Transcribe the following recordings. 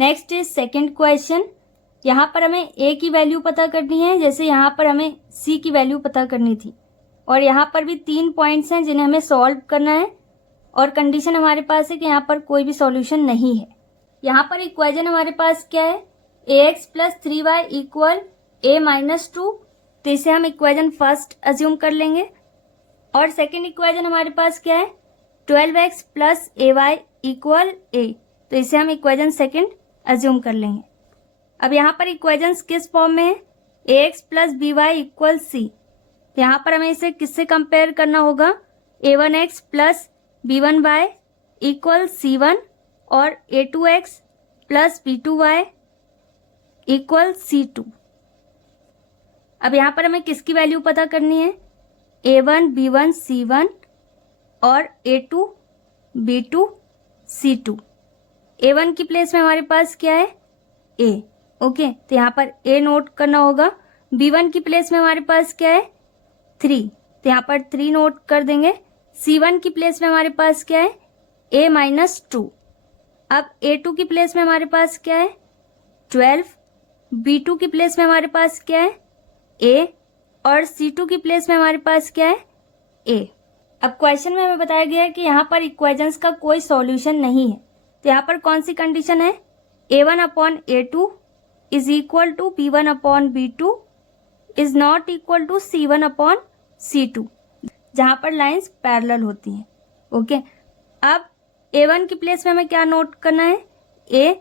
Next is second question. यहाँ पर हमें ए की वैल्यू पता करनी है, जैसे यहाँ पर हमें सी की वैल्यू पता करनी थी। और यहाँ पर भी 3 पॉइंट्स हैं जिन्हें हमें सॉल्व करना है और कंडीशन हमारे पास है कि यहाँ पर कोई भी सॉल्यूशन नहीं है। यहाँ पर इक्वेशन हमारे पास क्या है, ax plus 3y equal a minus 2, तो इसे हम इक्वेशन फर्स्ट अज्यूम कर लेंगे। और सेकेंड इक्वेशन हमारे पास क्या है, 12x plus ay equal a, तो इसे हम इक्वेशन सेकेंड अज्यूम कर लेंगे। अब यहाँ पर इक्वेशंस किस फॉर्म में है, ax plus by equal c, यहाँ पर हमें इसे किससे कंपेयर करना होगा, a1x plus b1y equal c1 और a2x plus b2y equal c2। अब यहाँ पर हमें किसकी वैल्यू पता करनी है, a1 b1 c1 और a2 b2 c2। a1 की प्लेस में हमारे पास क्या है, a, ओके, तो यहाँ पर a नोट करना होगा। b1 की प्लेस में हमारे पास क्या है, 3, तो यहाँ पर 3 नोट कर देंगे। c1 की प्लेस में हमारे पास क्या है, a माइनस 2। अब a2 की प्लेस में हमारे पास क्या है, 12, b2 की प्लेस में हमारे पास क्या है, a, और c2 की प्लेस में हमारे पास क्या है, a। अब क्वेश्चन में हमें बताया गया है कि यहाँ पर इक्वेशंस का कोई सॉल्यूशन नहीं है, तो यहाँ पर कौन सी कंडीशन है, a1 upon a2 is equal to b1 upon b2 is not equal to c1 upon c2, जहाँ पर लाइंस पैरेलल होती हैं। ओके, अब a1 की प्लेस में हमें क्या नोट करना है, a,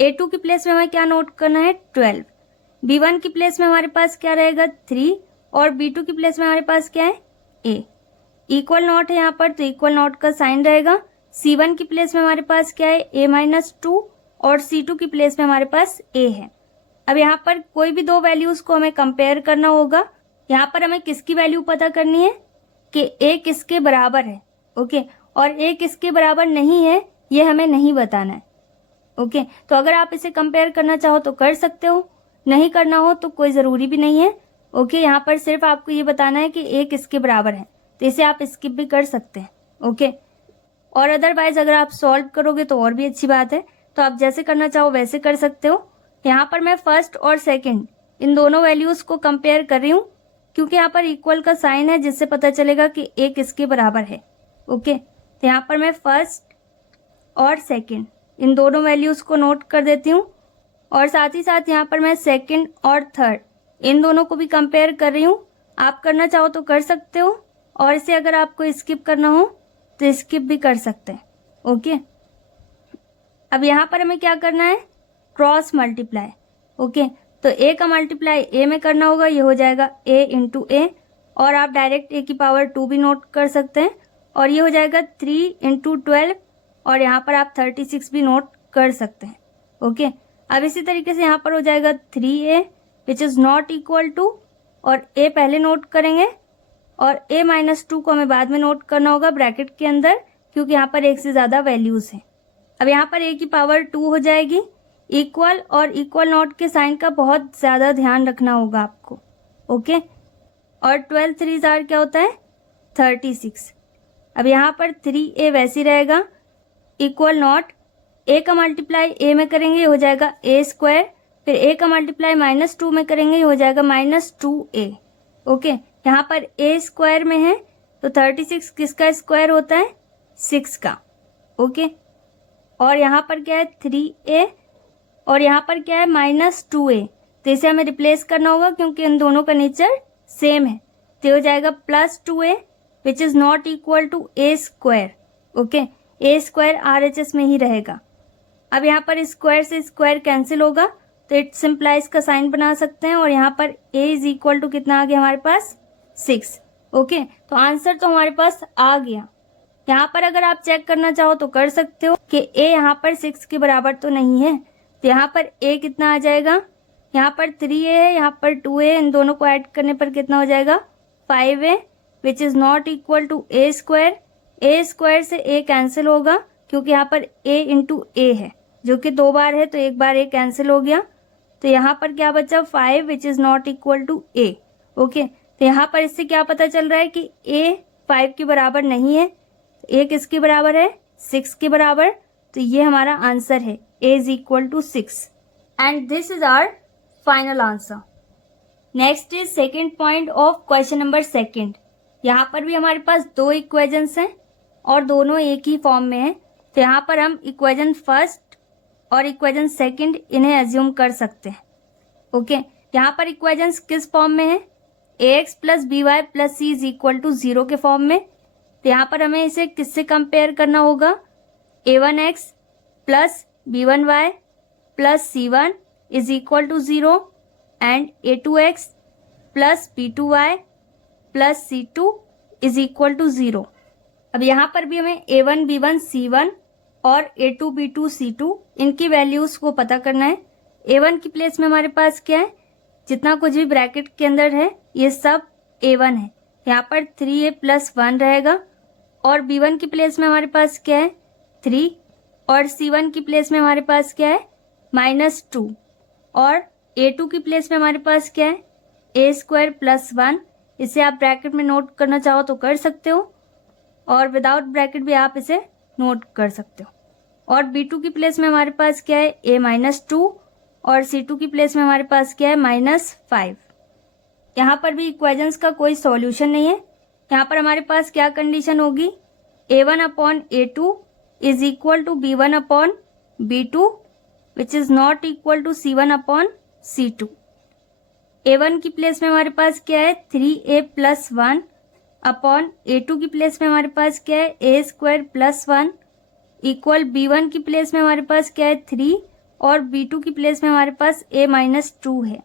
a2 की प्लेस में हमें क्या नोट करना है, 12, b1 की प्लेस में हमारे पास क्या रहेगा, 3, और b2 की प्लेस में हमारे पास क्या है, a। इक्वल नॉट है यहाँ पर, तो इक्वल नॉट का साइन रहेगा। c1 की प्लेस में हमारे पास क्या है, a माइनस 2, और c2 की प्लेस में हमारे पास a है। अब यहाँ पर कोई भी दो वैल्यूज को हमें कंपेयर करना होगा। यहाँ पर हमें किसकी वैल्यू पता करनी है कि a किसके बराबर है, ओके, और a किसके बराबर नहीं है ये हमें नहीं बताना है। ओके, तो अगर आप इसे कंपेयर करना चाहो तो कर सकते हो, नहीं करना हो तो कोई ज़रूरी भी नहीं है। ओके, यहाँ पर सिर्फ आपको ये बताना है कि a किसके बराबर है, तो इसे आप स्किप भी कर सकते हैं। ओके, और अदरवाइज अगर आप सॉल्व करोगे तो और भी अच्छी बात है, तो आप जैसे करना चाहो वैसे कर सकते हो। यहाँ पर मैं फर्स्ट और सेकंड इन दोनों वैल्यूज़ को कंपेयर कर रही हूँ, क्योंकि यहाँ पर इक्वल का साइन है जिससे पता चलेगा कि a किसके बराबर है। ओके, तो यहाँ पर मैं फर्स्ट और सेकंड इन दोनों वैल्यूज़ को नोट कर देती हूँ, और साथ ही साथ यहाँ पर मैं सेकंड और थर्ड इन दोनों को भी कंपेयर कर रही हूँ। आप करना चाहो तो कर सकते हो, और इसे अगर आपको स्किप करना हो तो स्किप भी कर सकते हैं। ओके, अब यहाँ पर हमें क्या करना है, क्रॉस मल्टीप्लाई। ओके, तो a का मल्टीप्लाई a में करना होगा, ये हो जाएगा a इंटू a, और आप डायरेक्ट a की पावर 2 भी नोट कर सकते हैं, और ये हो जाएगा 3 इंटू 12, और यहाँ पर आप 36 भी नोट कर सकते हैं। ओके, अब इसी तरीके से यहाँ पर हो जाएगा 3a which is not equal to, और a पहले नोट करेंगे और a माइनस 2 को हमें बाद में नोट करना होगा ब्रैकेट के अंदर, क्योंकि यहाँ पर एक से ज़्यादा वैल्यूज़ हैं। अब यहाँ पर a की पावर 2 हो जाएगी इक्वल, और इक्वल नॉट के साइन का बहुत ज़्यादा ध्यान रखना होगा आपको। ओके, और 12 3 आर क्या होता है, 36। अब यहाँ पर 3a वैसे ही रहेगा, इक्वल नॉट a का मल्टीप्लाई a में करेंगे ये हो जाएगा a स्क्वायर, फिर a का मल्टीप्लाई माइनस 2 में करेंगे ये हो जाएगा माइनस 2a। ओके, यहाँ पर a स्क्वायर में है तो 36 किसका स्क्वायर होता है, 6 का। ओके, और यहाँ पर क्या है 3a, और यहाँ पर क्या है माइनस 2a, तो इसे हमें रिप्लेस करना होगा क्योंकि इन दोनों का नेचर सेम है, तो हो जाएगा plus 2a which is not equal to a square. Okay, a square RHS में ही रहेगा। अब यहाँ पर स्क्वायर से स्क्वायर कैंसिल होगा, तो इट सिंप्लाइज का साइन बना सकते हैं, और यहाँ पर a इज इक्वल टू कितना आ गया हमारे पास, 6। ओके, तो आंसर तो हमारे पास आ गया। यहाँ पर अगर आप चेक करना चाहो तो कर सकते हो कि a यहाँ पर 6 के बराबर तो नहीं है, तो यहाँ पर a कितना आ जाएगा, यहाँ पर 3a है, यहाँ पर 2a, इन दोनों को ऐड करने पर कितना हो जाएगा 5a which is not equal to a square. a square से a कैंसिल होगा क्योंकि यहाँ पर a इंटू a है जो कि 2 बार है, तो एक बार a कैंसिल हो गया, तो यहाँ पर क्या बचा 5 which is not equal to a। Okay, तो यहाँ पर इससे क्या पता चल रहा है कि a 5 के बराबर नहीं है, a किसके बराबर है, 6 के बराबर, तो ये हमारा आंसर है a is equal to 6 and this is our final answer. Next is second point of question number second. यहाँ पर भी हमारे पास दो इक्वेशंस हैं और दोनों एक ही फॉर्म में हैं. तो यहाँ पर हम इक्वेशन फर्स्ट और इक्वेशन सेकेंड इन्हें एज्यूम कर सकते हैं. ओके, यहाँ पर इक्वेशंस किस फॉर्म में है? ax plus B Y plus C is equal to 0 के फॉर्म में. तो यहाँ पर हमें इसे किससे कंपेयर करना होगा? a1x plus b1y plus c1 is equal to 0 and a2x plus b2y plus c2 is equal to 0. अब यहाँ पर भी हमें a1 b1 c1 और a2 b2 c2 इनकी वैल्यूज को पता करना है. a1 की प्लेस में हमारे पास क्या है? जितना कुछ भी ब्रैकेट के अंदर है ये सब a1 है. यहाँ पर 3a प्लस 1 रहेगा और b1 की प्लेस में हमारे पास क्या है? 3 और c1 की प्लेस में हमारे पास क्या है? -2 और a2 की प्लेस में हमारे पास क्या है? a square plus 1. इसे आप ब्रैकेट में नोट करना चाहो तो कर सकते हो और विदाउट ब्रैकेट भी आप इसे नोट कर सकते हो. और b2 की प्लेस में हमारे पास क्या है? a-2 और c2 की प्लेस में हमारे पास क्या है? -5. यहाँ पर भी इक्वेशंस का कोई सॉल्यूशन नहीं है. यहाँ पर हमारे पास क्या कंडीशन होगी? a1 upon a2 is equal to b1 upon b2 which is not equal to c1 upon c2. a1 की प्लेस में हमारे पास क्या है? 3a प्लस 1 अपॉन a2 की प्लेस में हमारे पास क्या है? a square plus 1 equal b1 की प्लेस में हमारे पास क्या है? 3 और b2 की प्लेस में हमारे पास a-2 है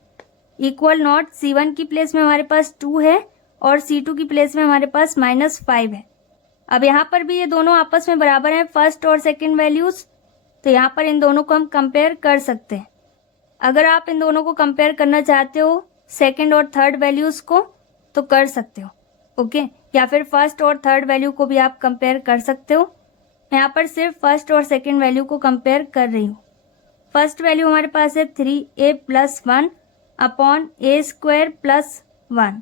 इक्वल नॉट c1 की प्लेस में हमारे पास 2 है और c2 की प्लेस में हमारे पास -5 है. अब यहाँ पर भी ये दोनों आपस में बराबर हैं, फर्स्ट और सेकंड वैल्यूज. तो यहाँ पर इन दोनों को हम कंपेयर कर सकते हैं. अगर आप इन दोनों को कंपेयर करना चाहते हो सेकंड और थर्ड वैल्यूज को तो कर सकते हो. ओके, या फिर फर्स्ट और थर्ड वैल्यू को भी आप कंपेयर कर सकते हो. मैं यहाँ पर सिर्फ फर्स्ट और सेकंड वैल्यू को कंपेयर कर रही हूँ. फर्स्ट वैल्यू हमारे पास है 3a plus 1 upon a square plus 1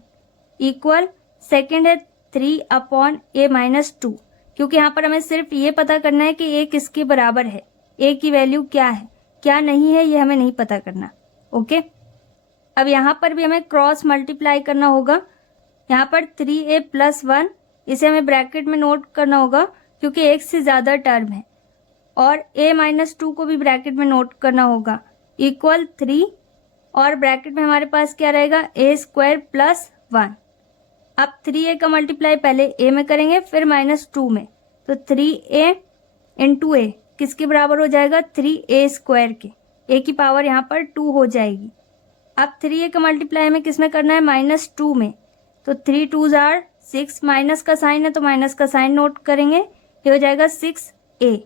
equal second है 3 अपॉन a-2. क्योंकि यहाँ पर हमें सिर्फ ये पता करना है कि a किसके बराबर है, a की वैल्यू क्या है, क्या नहीं है, ये हमें नहीं पता करना. ओके, अब यहाँ पर भी हमें क्रॉस मल्टीप्लाई करना होगा. यहाँ पर 3a प्लस 1 इसे हमें ब्रैकेट में नोट करना होगा क्योंकि एक से ज़्यादा टर्म है और a-2 को भी ब्रैकेट में नोट करना होगा इक्वल 3 और ब्रैकेट में हमारे पास क्या रहेगा? a square plus 1. अब 3a का मल्टीप्लाई पहले a में करेंगे फिर -2 में. तो 3a इंटू a किसके बराबर हो जाएगा? 3a स्क्वायर के. a की पावर यहाँ पर 2 हो जाएगी. अब 3a का मल्टीप्लाई हमें किस में करना है? -2 में. तो 3 2s are 6. माइनस का साइन है तो माइनस का साइन नोट करेंगे. ये हो जाएगा 6a.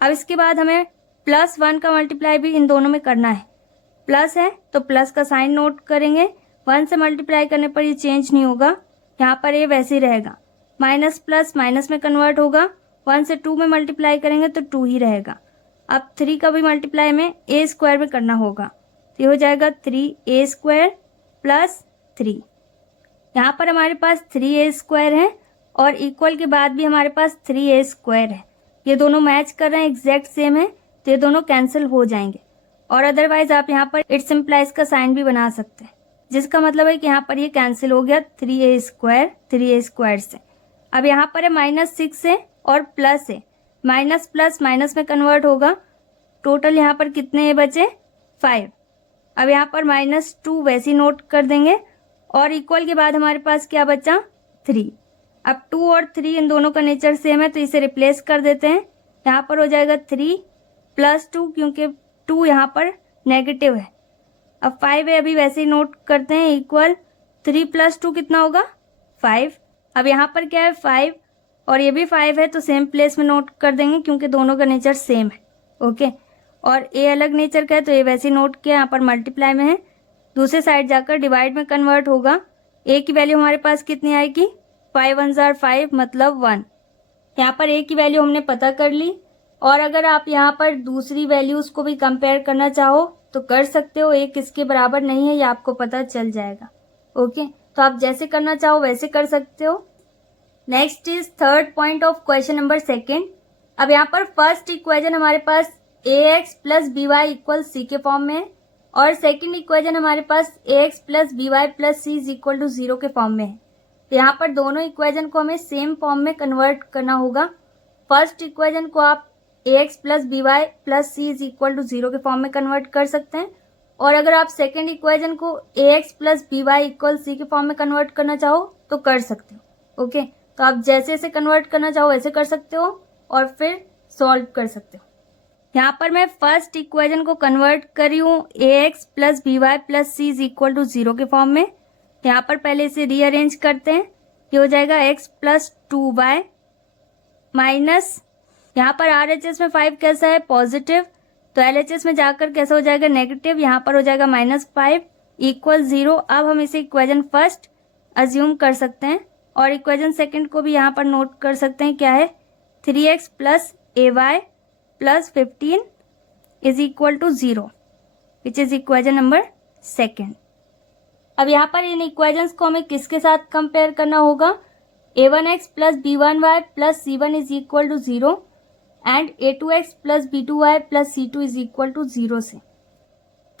अब इसके बाद हमें +1 का मल्टीप्लाई भी इन दोनों में करना है. प्लस है तो प्लस का साइन नोट करेंगे. 1 से मल्टीप्लाई करने पर ये चेंज नहीं होगा, यहाँ पर ये वैसे ही रहेगा. माइनस प्लस माइनस में कन्वर्ट होगा. 1 से 2 में मल्टीप्लाई करेंगे तो 2 ही रहेगा. अब 3 का भी मल्टीप्लाई हमें a स्क्वायर में करना होगा. तो ये हो जाएगा 3a स्क्वायर प्लस 3. यहाँ पर हमारे पास 3a स्क्वायर है और इक्वल के बाद भी हमारे पास 3a स्क्वायर है. ये दोनों मैच कर रहे हैं, एग्जैक्ट सेम है, तो ये दोनों कैंसिल हो जाएंगे. और अदरवाइज आप यहाँ पर इट्स इम्प्लाइज का साइन भी बना सकते हैं, जिसका मतलब है कि यहाँ पर ये कैंसिल हो गया 3a स्क्वायर से. अब यहाँ पर है -6 है और प्लस है. माइनस प्लस माइनस में कन्वर्ट होगा. टोटल यहाँ पर कितने ए बचे? 5. अब यहाँ पर -2 वैसे ही नोट कर देंगे और इक्वल के बाद हमारे पास क्या बचा? 3. अब 2 और 3 इन दोनों का नेचर सेम है तो इसे रिप्लेस कर देते हैं. यहाँ पर हो जाएगा 3 + 2 क्योंकि 2 यहाँ पर नेगेटिव है. अब 5 है, अभी वैसे ही नोट करते हैं इक्वल 3 + 2 कितना होगा? 5. अब यहाँ पर क्या है? 5 और ये भी 5 है तो सेम प्लेस में नोट कर देंगे क्योंकि दोनों का नेचर सेम है. ओके, और ए अलग नेचर का है तो ये वैसे ही नोट किया, यहाँ पर मल्टीप्लाई में है. दूसरे साइड जाकर डिवाइड में कन्वर्ट होगा. ए की वैल्यू हमारे पास कितनी आएगी? 5 1s are 5 मतलब 1. यहाँ पर ए की वैल्यू हमने पता कर ली. और अगर आप यहाँ पर दूसरी वैल्यूज को भी कंपेयर करना चाहो तो कर सकते हो. ए किसके बराबर नहीं है ये आपको पता चल जाएगा. ओके, तो आप जैसे करना चाहो वैसे कर सकते हो. Next is third point of question number second. अब यहाँ पर फर्स्ट इक्वेशन हमारे पास A X plus B Y equal C के फॉर्म में है और सेकेंड इक्वेशन हमारे पास A X plus B Y plus C is equal to 0 के फॉर्म में है। तो यहाँ पर दोनों इक्वेशन को हमें सेम फॉर्म में कन्वर्ट करना होगा। फर्स्ट इक्वेशन को आप A X plus B Y plus C is equal to 0 के फॉर्म में कन्वर्ट कर सकते हैं और अगर आप सेकेंड इक्वेशन को A X plus B Y equal C के फॉर्म में कन्वर्ट करना चाहो तो कर सकते हो। ओके, तो आप जैसे जैसे कन्वर्ट करना चाहो वैसे कर सकते हो और फिर सॉल्व कर सकते हो। यहाँ पर मैं फर्स्ट इक्वेशन को कन्वर्ट कर रही हूँ A X plus B Y plus C is equal to 0 के फॉर्म में। यहाँ पर पहले इसे रीअरेंज करते हैं। ये हो जाएगा एक्स प्लस 2y माइनस, यहाँ पर RHS में 5 कैसा है पॉजिटिव, तो LHS में जाकर कैसा हो जाएगा नेगेटिव, यहाँ पर हो जाएगा -5 इक्वल 0। अब हम इसे इक्वेशन फर्स्ट अज्यूम कर सकते हैं और इक्वेशन सेकंड को भी यहाँ पर नोट कर सकते हैं। क्या है 3x plus ay plus 15 is equal to 0 which is equation number second. अब यहाँ पर इन इक्वेशंस को हमें किसके साथ कंपेयर करना होगा, a1x plus b1y plus c1 is equal to 0 and a2x plus b2y plus c2 is equal to 0 से।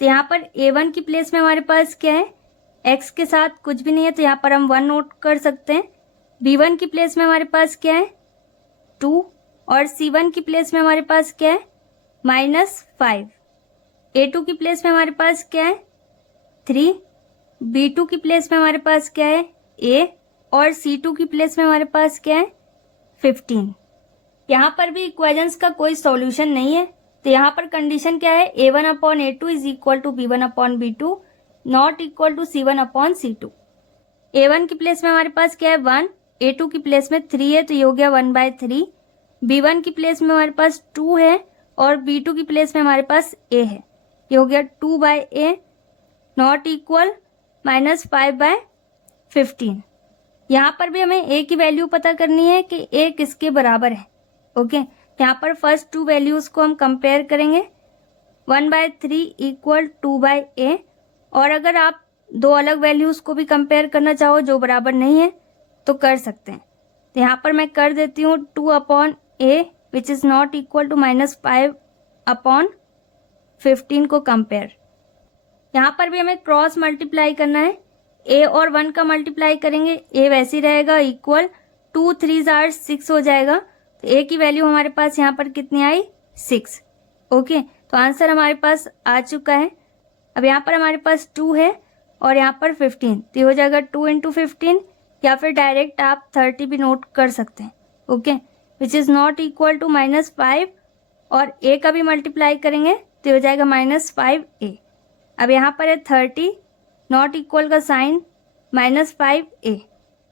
तो यहाँ पर a1 की प्लेस में हमारे पास क्या है, x के साथ कुछ भी नहीं है तो यहाँ पर हम 1 नोट कर सकते हैं। b1 की प्लेस में हमारे पास क्या है 2 और c1 की प्लेस में हमारे पास क्या है -5। a2 की प्लेस में हमारे पास क्या है 3, b2 की प्लेस में हमारे पास क्या है a और c2 की प्लेस में हमारे पास क्या है 15। यहाँ पर भी इक्वेशंस का कोई सॉल्यूशन नहीं है तो यहाँ पर कंडीशन क्या है a1 upon a2 is equal to b1 upon b2 not equal to c1 upon c2। a1 की प्लेस में हमारे पास क्या है 1, a2 की प्लेस में 3 है तो ये हो गया 1/3, b1 की प्लेस में हमारे पास 2 है और b2 की प्लेस में हमारे पास a है, ये हो गया 2/a नॉट इक्वल -5/15। यहाँ पर भी हमें a की वैल्यू पता करनी है कि a किसके बराबर है। ओके, यहाँ पर फर्स्ट 2 वैल्यूज को हम कंपेयर करेंगे 1/3 इक्वल 2/a और अगर आप 2 अलग वैल्यूज को भी कंपेयर करना चाहो जो बराबर नहीं है तो कर सकते हैं। तो यहाँ पर मैं कर देती हूँ 2 upon a which is not equal to -5/15 को कंपेयर। यहाँ पर भी हमें क्रॉस मल्टीप्लाई करना है, a और 1 का मल्टीप्लाई करेंगे, a वैसे ही रहेगा इक्वल 2 3 6 हो जाएगा तो a की वैल्यू हमारे पास यहाँ पर कितनी आई 6। ओके, तो आंसर हमारे पास आ चुका है। अब यहाँ पर हमारे पास 2 है और यहाँ पर 15 तो ये हो जाएगा 2 × 15 या फिर डायरेक्ट आप 30 भी नोट कर सकते हैं। Okay, which is not equal to -5 और a का भी मल्टीप्लाई करेंगे तो ये हो जाएगा -5a। अब यहाँ पर है 30 नॉट इक्वल का साइन -5a।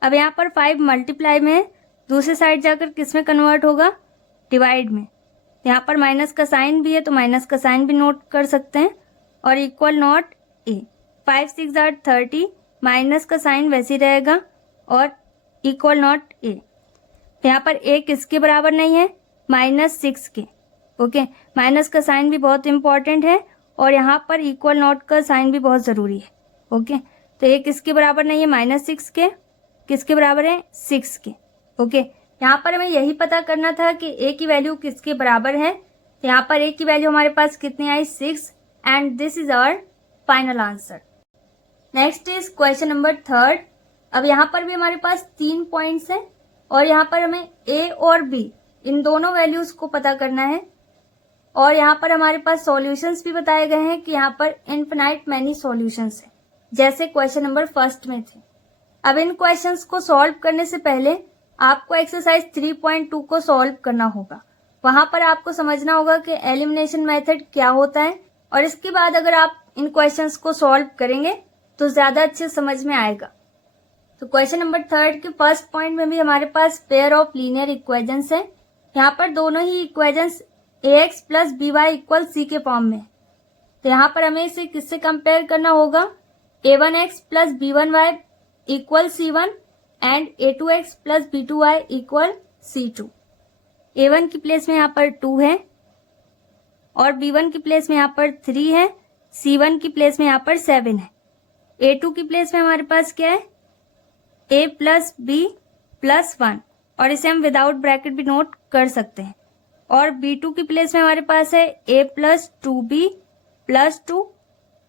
अब यहाँ पर 5 मल्टीप्लाई में है, दूसरी साइड जाकर किस में कन्वर्ट होगा डिवाइड में। यहाँ पर माइनस का साइन भी है तो माइनस का साइन भी नोट कर सकते हैं और इक्वल नॉट a। 5 6 30 माइनस का साइन वैसे ही रहेगा और इक्वल नॉट a। यहाँ पर a किसके बराबर नहीं है -6 के। ओके, माइनस का साइन भी बहुत इंपॉर्टेंट है और यहाँ पर इक्वल नॉट का साइन भी बहुत ज़रूरी है। ओके, तो ये किसके बराबर नहीं है -6 के, किसके बराबर है 6 के। ओके, यहाँ पर हमें यही पता करना था कि a की वैल्यू किसके बराबर है। तो यहाँ पर a की वैल्यू हमारे पास कितनी आई 6 and this is our final answer. Next is question number 3। अब यहाँ पर भी हमारे पास 3 पॉइंट्स हैं और यहाँ पर हमें a और b इन दोनों वैल्यूज को पता करना है और यहाँ पर हमारे पास सॉल्यूशंस भी बताए गए हैं कि यहाँ पर इनफिनाइट मैनी सॉल्यूशंस है जैसे क्वेश्चन नंबर 1 में थे। अब इन क्वेश्चंस को सॉल्व करने से पहले आपको एक्सरसाइज 3.2 को सॉल्व करना होगा। वहां पर आपको समझना होगा कि एलिमिनेशन मेथड क्या होता है और इसके बाद अगर आप इन क्वेश्चंस को सॉल्व करेंगे तो ज्यादा अच्छे समझ में आएगा। तो क्वेश्चन नंबर 3 के फर्स्ट पॉइंट में भी हमारे पास पेयर ऑफ लीनियर इक्वेशंस है। यहाँ पर दोनों ही equations ax plus by equal c के फॉर्म में। तो यहाँ पर हमें इसे किससे कंपेयर करना होगा, a1x plus b1y equal c1 and a2x plus b2y equal c2। a1 की प्लेस में यहाँ पर 2 है और b1 की प्लेस में यहाँ पर 3 है, c1 की प्लेस में यहाँ पर 7 है। a2 की प्लेस में हमारे पास क्या है a प्लस b प्लस 1 और इसे हम विदाउट ब्रैकेट भी नोट कर सकते हैं। और B2 की प्लेस में हमारे पास है A प्लस 2B प्लस 2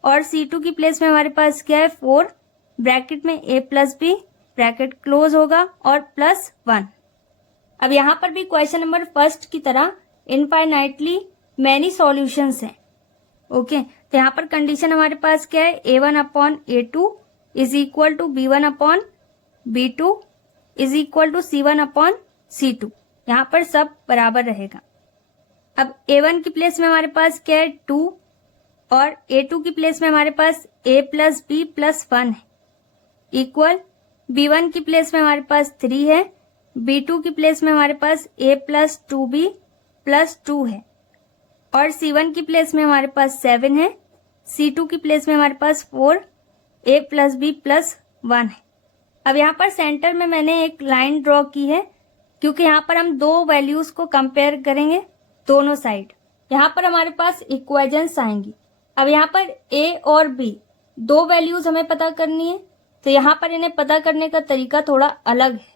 और C2 की प्लेस में हमारे पास क्या है 4 ब्रैकेट में A plus B bracket close होगा और प्लस 1। अब यहाँ पर भी क्वेश्चन नंबर फर्स्ट की तरह इनफाइनाइटली मैनी सॉल्यूशंस हैं। ओके, तो यहाँ पर कंडीशन हमारे पास क्या है A1 upon A2 is equal to B1 upon B2 is equal to C1 upon C2। यहाँ पर सब बराबर रहेगा। अब A1 की प्लेस में हमारे पास क्या है 2 और A2 की प्लेस में हमारे पास A प्लस B प्लस 1 है इक्वल B1 की प्लेस में हमारे पास 3 है, B2 की प्लेस में हमारे पास A प्लस 2B प्लस 2 है और C1 की प्लेस में हमारे पास 7 है, C2 की प्लेस में हमारे पास 4 A प्लस B प्लस 1 है। अब यहाँ पर सेंटर में मैंने एक लाइन ड्रॉ की है क्योंकि यहाँ पर हम दो वैल्यूज को कंपेयर करेंगे दोनों साइड। यहाँ पर हमारे पास इक्वेशंस आएंगी। अब यहाँ पर A और B दो वैल्यूज हमें पता करनी है, तो यहाँ पर इन्हें पता करने का तरीका थोड़ा अलग है।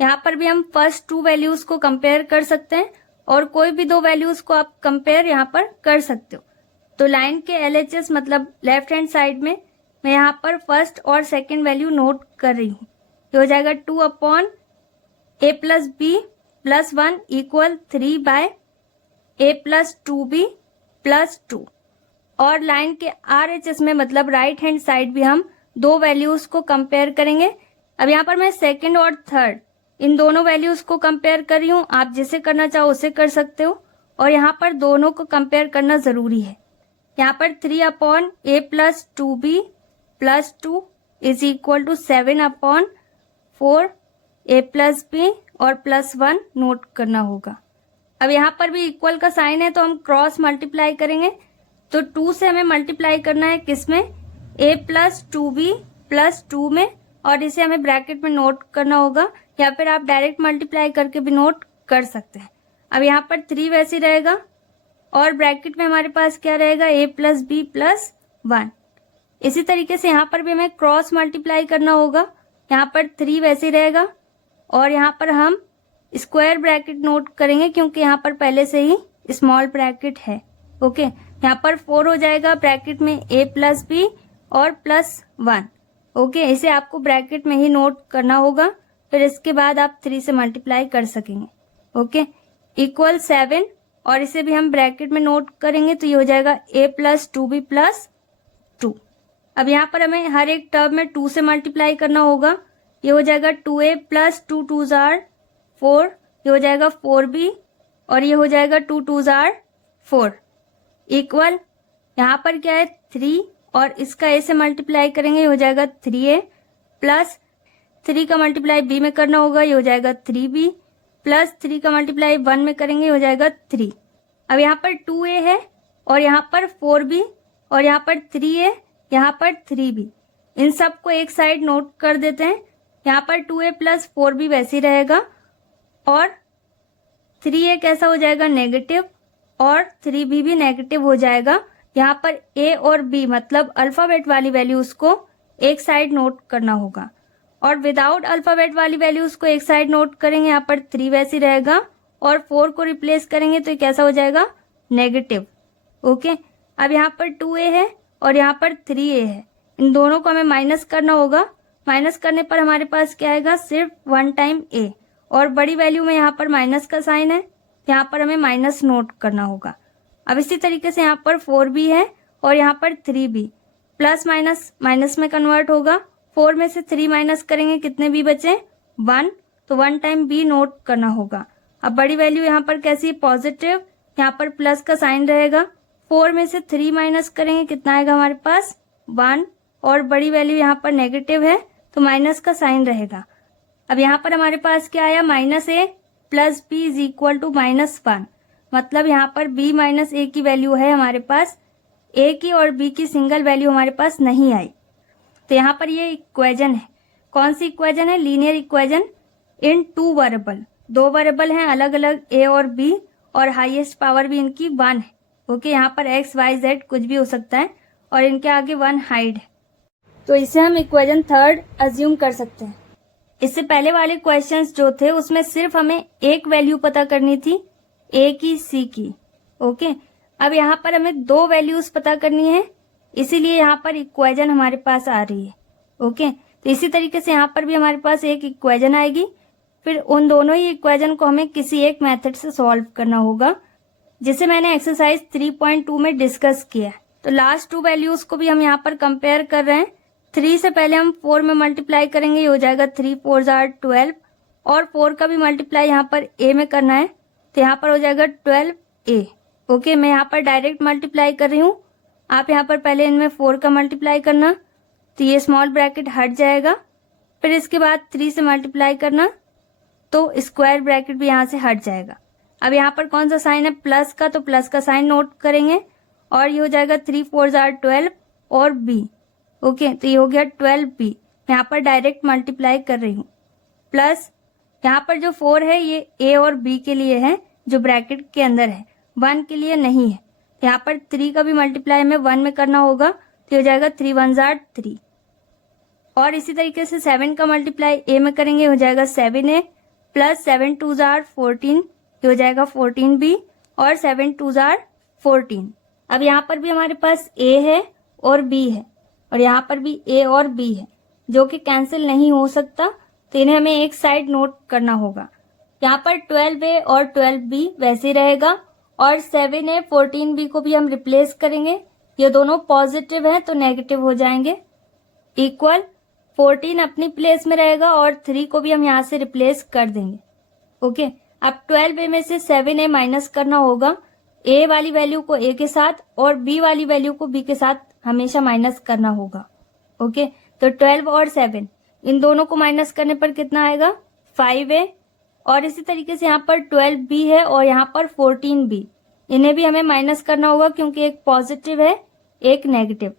यहाँ पर भी हम फर्स्ट टू वैल्यूज को कंपेयर कर सकते हैं और कोई भी दो वैल्यूज को आप कंपेयर यहाँ पर कर सकते हो। तो लाइन के LHS मतलब लेफ्ट हैंड साइड में मैं यहाँ पर फर्स्ट और सेकंड वैल्यू नोट कर रही हूँ। ये हो जाएगा 2 upon A plus B plus 1 equal 3 by A plus 2B plus 2 और लाइन के RHS में मतलब राइट हैंड साइड भी हम दो वैल्यूज को कंपेयर करेंगे। अब यहाँ पर मैं सेकंड और थर्ड इन दोनों वैल्यूज को कंपेयर कर रही हूँ। आप जिसे करना चाहो उसे कर सकते हो और यहाँ पर दोनों को कंपेयर करना जरूरी है। यहाँ पर 3 upon A plus 2B plus 2 is equal to 7 upon 4 A plus B और प्लस 1 नोट करना होगा। अब यहाँ पर भी इक्वल का साइन है तो हम क्रॉस मल्टीप्लाई करेंगे। तो 2 से हमें मल्टीप्लाई करना है किसमें A प्लस 2B प्लस 2 में और इसे हमें ब्रैकेट में नोट करना होगा या फिर आप डायरेक्ट मल्टीप्लाई करके भी नोट कर सकते हैं। अब यहाँ पर 3 वैसे ही रहेगा और ब्रैकेट में हमारे पास क्या रहेगा A प्लस B प्लस 1। इसी तरीके से यहाँ पर भी हमें क्रॉस मल्टीप्लाई करना होगा। यहाँ पर 3 वैसे ही रहेगा और यहाँ पर हम स्क्वायर ब्रैकेट नोट करेंगे क्योंकि यहाँ पर पहले से ही स्मॉल ब्रैकेट है। ओके, यहाँ पर 4 हो जाएगा ब्रैकेट में A प्लस B और प्लस 1। ओके, इसे आपको ब्रैकेट में ही नोट करना होगा, फिर इसके बाद आप 3 से मल्टीप्लाई कर सकेंगे। ओके, इक्वल 7 और इसे भी हम ब्रैकेट में नोट करेंगे तो ये हो जाएगा A प्लस 2B प्लस 2। अब यहाँ पर हमें हर एक टर्म में 2 से मल्टीप्लाई करना होगा। ये हो जाएगा 2A प्लस 2 2s are 4, ये हो जाएगा 4B और ये हो जाएगा 2 2s are 4 इक्वल यहाँ पर क्या है 3 और इसका A से मल्टीप्लाई करेंगे, ये हो जाएगा 3A प्लस 3 का मल्टीप्लाई B में करना होगा, ये हो जाएगा 3B प्लस 3 का मल्टीप्लाई 1 में करेंगे, ये हो जाएगा 3। अब यहाँ पर 2A है और यहाँ पर 4B और यहाँ पर 3A, यहाँ पर 3B। इन सब को एक साइड नोट कर देते हैं। यहाँ पर 2A प्लस 4B वैसे ही रहेगा और 3A कैसा हो जाएगा नेगेटिव और 3B भी नेगेटिव हो जाएगा। यहाँ पर A और B मतलब अल्फाबेट वाली वैल्यूज को एक साइड नोट करना होगा और विदाउट अल्फाबेट वाली वैल्यूज को एक साइड नोट करेंगे। यहाँ पर 3 वैसे ही रहेगा और 4 को रिप्लेस करेंगे तो ये कैसा हो जाएगा नेगेटिव। ओके, अब यहाँ पर 2A है और यहाँ पर 3A है, इन दोनों को हमें माइनस करना होगा। माइनस करने पर हमारे पास क्या आएगा सिर्फ 1 टाइम A और बड़ी वैल्यू में यहाँ पर माइनस का साइन है, यहाँ पर हमें माइनस नोट करना होगा। अब इसी तरीके से यहाँ पर 4B है और यहाँ पर 3B, प्लस माइनस माइनस में कन्वर्ट होगा। 4 में से 3 माइनस करेंगे, कितने B बचे 1, तो 1 टाइम B नोट करना होगा। अब बड़ी वैल्यू यहाँ पर कैसी पॉजिटिव, यहाँ पर प्लस का साइन रहेगा। 4 में से 3 माइनस करेंगे, कितना आएगा हमारे पास 1 और बड़ी वैल्यू यहाँ पर नेगेटिव है तो माइनस का साइन रहेगा। अब यहाँ पर हमारे पास क्या आया -A plus B is equal to -1, मतलब यहाँ पर B माइनस A की वैल्यू है हमारे पास, A की और B की सिंगल वैल्यू हमारे पास नहीं आई। तो यहाँ पर ये इक्वेशन है, कौन सी इक्वेशन है linear equation in 2 variable. 2 variable हैं अलग अलग A और B और हाईएस्ट पावर भी इनकी 1 है। ओके, यहाँ पर x y z कुछ भी हो सकता है और इनके आगे 1 हाइड है, तो इसे हम इक्वेशन थर्ड अज्यूम कर सकते हैं। इससे पहले वाले क्वेश्चंस जो थे उसमें सिर्फ हमें एक वैल्यू पता करनी थी ए की, सी की। ओके, अब यहाँ पर हमें 2 वैल्यूज पता करनी है, इसीलिए यहाँ पर इक्वेशन हमारे पास आ रही है। ओके, तो इसी तरीके से यहाँ पर भी हमारे पास एक इक्वेशन आएगी, फिर उन दोनों ही इक्वेशन को हमें किसी एक मेथड से सॉल्व करना होगा, जिसे मैंने एक्सरसाइज 3.2 में डिस्कस किया है। तो लास्ट 2 वैल्यूज को भी हम यहाँ पर कंपेयर कर रहे हैं। 3 से पहले हम 4 में मल्टीप्लाई करेंगे, ये हो जाएगा 3 4 12, और 4 का भी मल्टीप्लाई यहाँ पर ए में करना है, तो यहाँ पर हो जाएगा 12a। ओके, मैं यहाँ पर डायरेक्ट मल्टीप्लाई कर रही हूँ, आप यहाँ पर पहले इनमें 4 का मल्टीप्लाई करना, तो ये स्मॉल ब्रैकेट हट जाएगा, फिर इसके बाद 3 से मल्टीप्लाई करना, तो स्क्वायर ब्रैकेट भी यहाँ से हट जाएगा। अब यहाँ पर कौन सा साइन है, प्लस का, तो प्लस का साइन नोट करेंगे, और ये हो जाएगा 3 4 12 और b। ओके, तो ये हो गया 12b। यहाँ पर डायरेक्ट मल्टीप्लाई कर रही हूँ, प्लस यहाँ पर जो 4 है ये a और b के लिए है, जो ब्रैकेट के अंदर है, 1 के लिए नहीं है। यहाँ पर 3 का भी मल्टीप्लाई हमें 1 में करना होगा, तो हो जाएगा 3 1 3। और इसी तरीके से 7 का मल्टीप्लाई a में करेंगे, हो जाएगा 7a, प्लस 7 2 14, ये हो जाएगा 14b, और 7 2 14। अब यहाँ पर भी हमारे पास a है और b है, और यहाँ पर भी a और b है, जो कि कैंसिल नहीं हो सकता, तो इन्हें हमें एक साइड नोट करना होगा। यहाँ पर 12a और 12b वैसे रहेगा, और 7a 14b को भी हम रिप्लेस करेंगे, ये दोनों पॉजिटिव हैं तो नेगेटिव हो जाएंगे, इक्वल 14 अपनी प्लेस में रहेगा, और 3 को भी हम यहाँ से रिप्लेस कर देंगे। ओके, अब 12a में से 7a माइनस करना होगा, a वाली वैल्यू को a के साथ और b वाली वैल्यू को b के साथ हमेशा माइनस करना होगा। ओके, तो 12 और 7 इन दोनों को माइनस करने पर कितना आएगा, 5a, और इसी तरीके से यहाँ पर 12b है और यहाँ पर 14b, इन्हें भी हमें माइनस करना होगा, क्योंकि एक पॉजिटिव है एक नेगेटिव।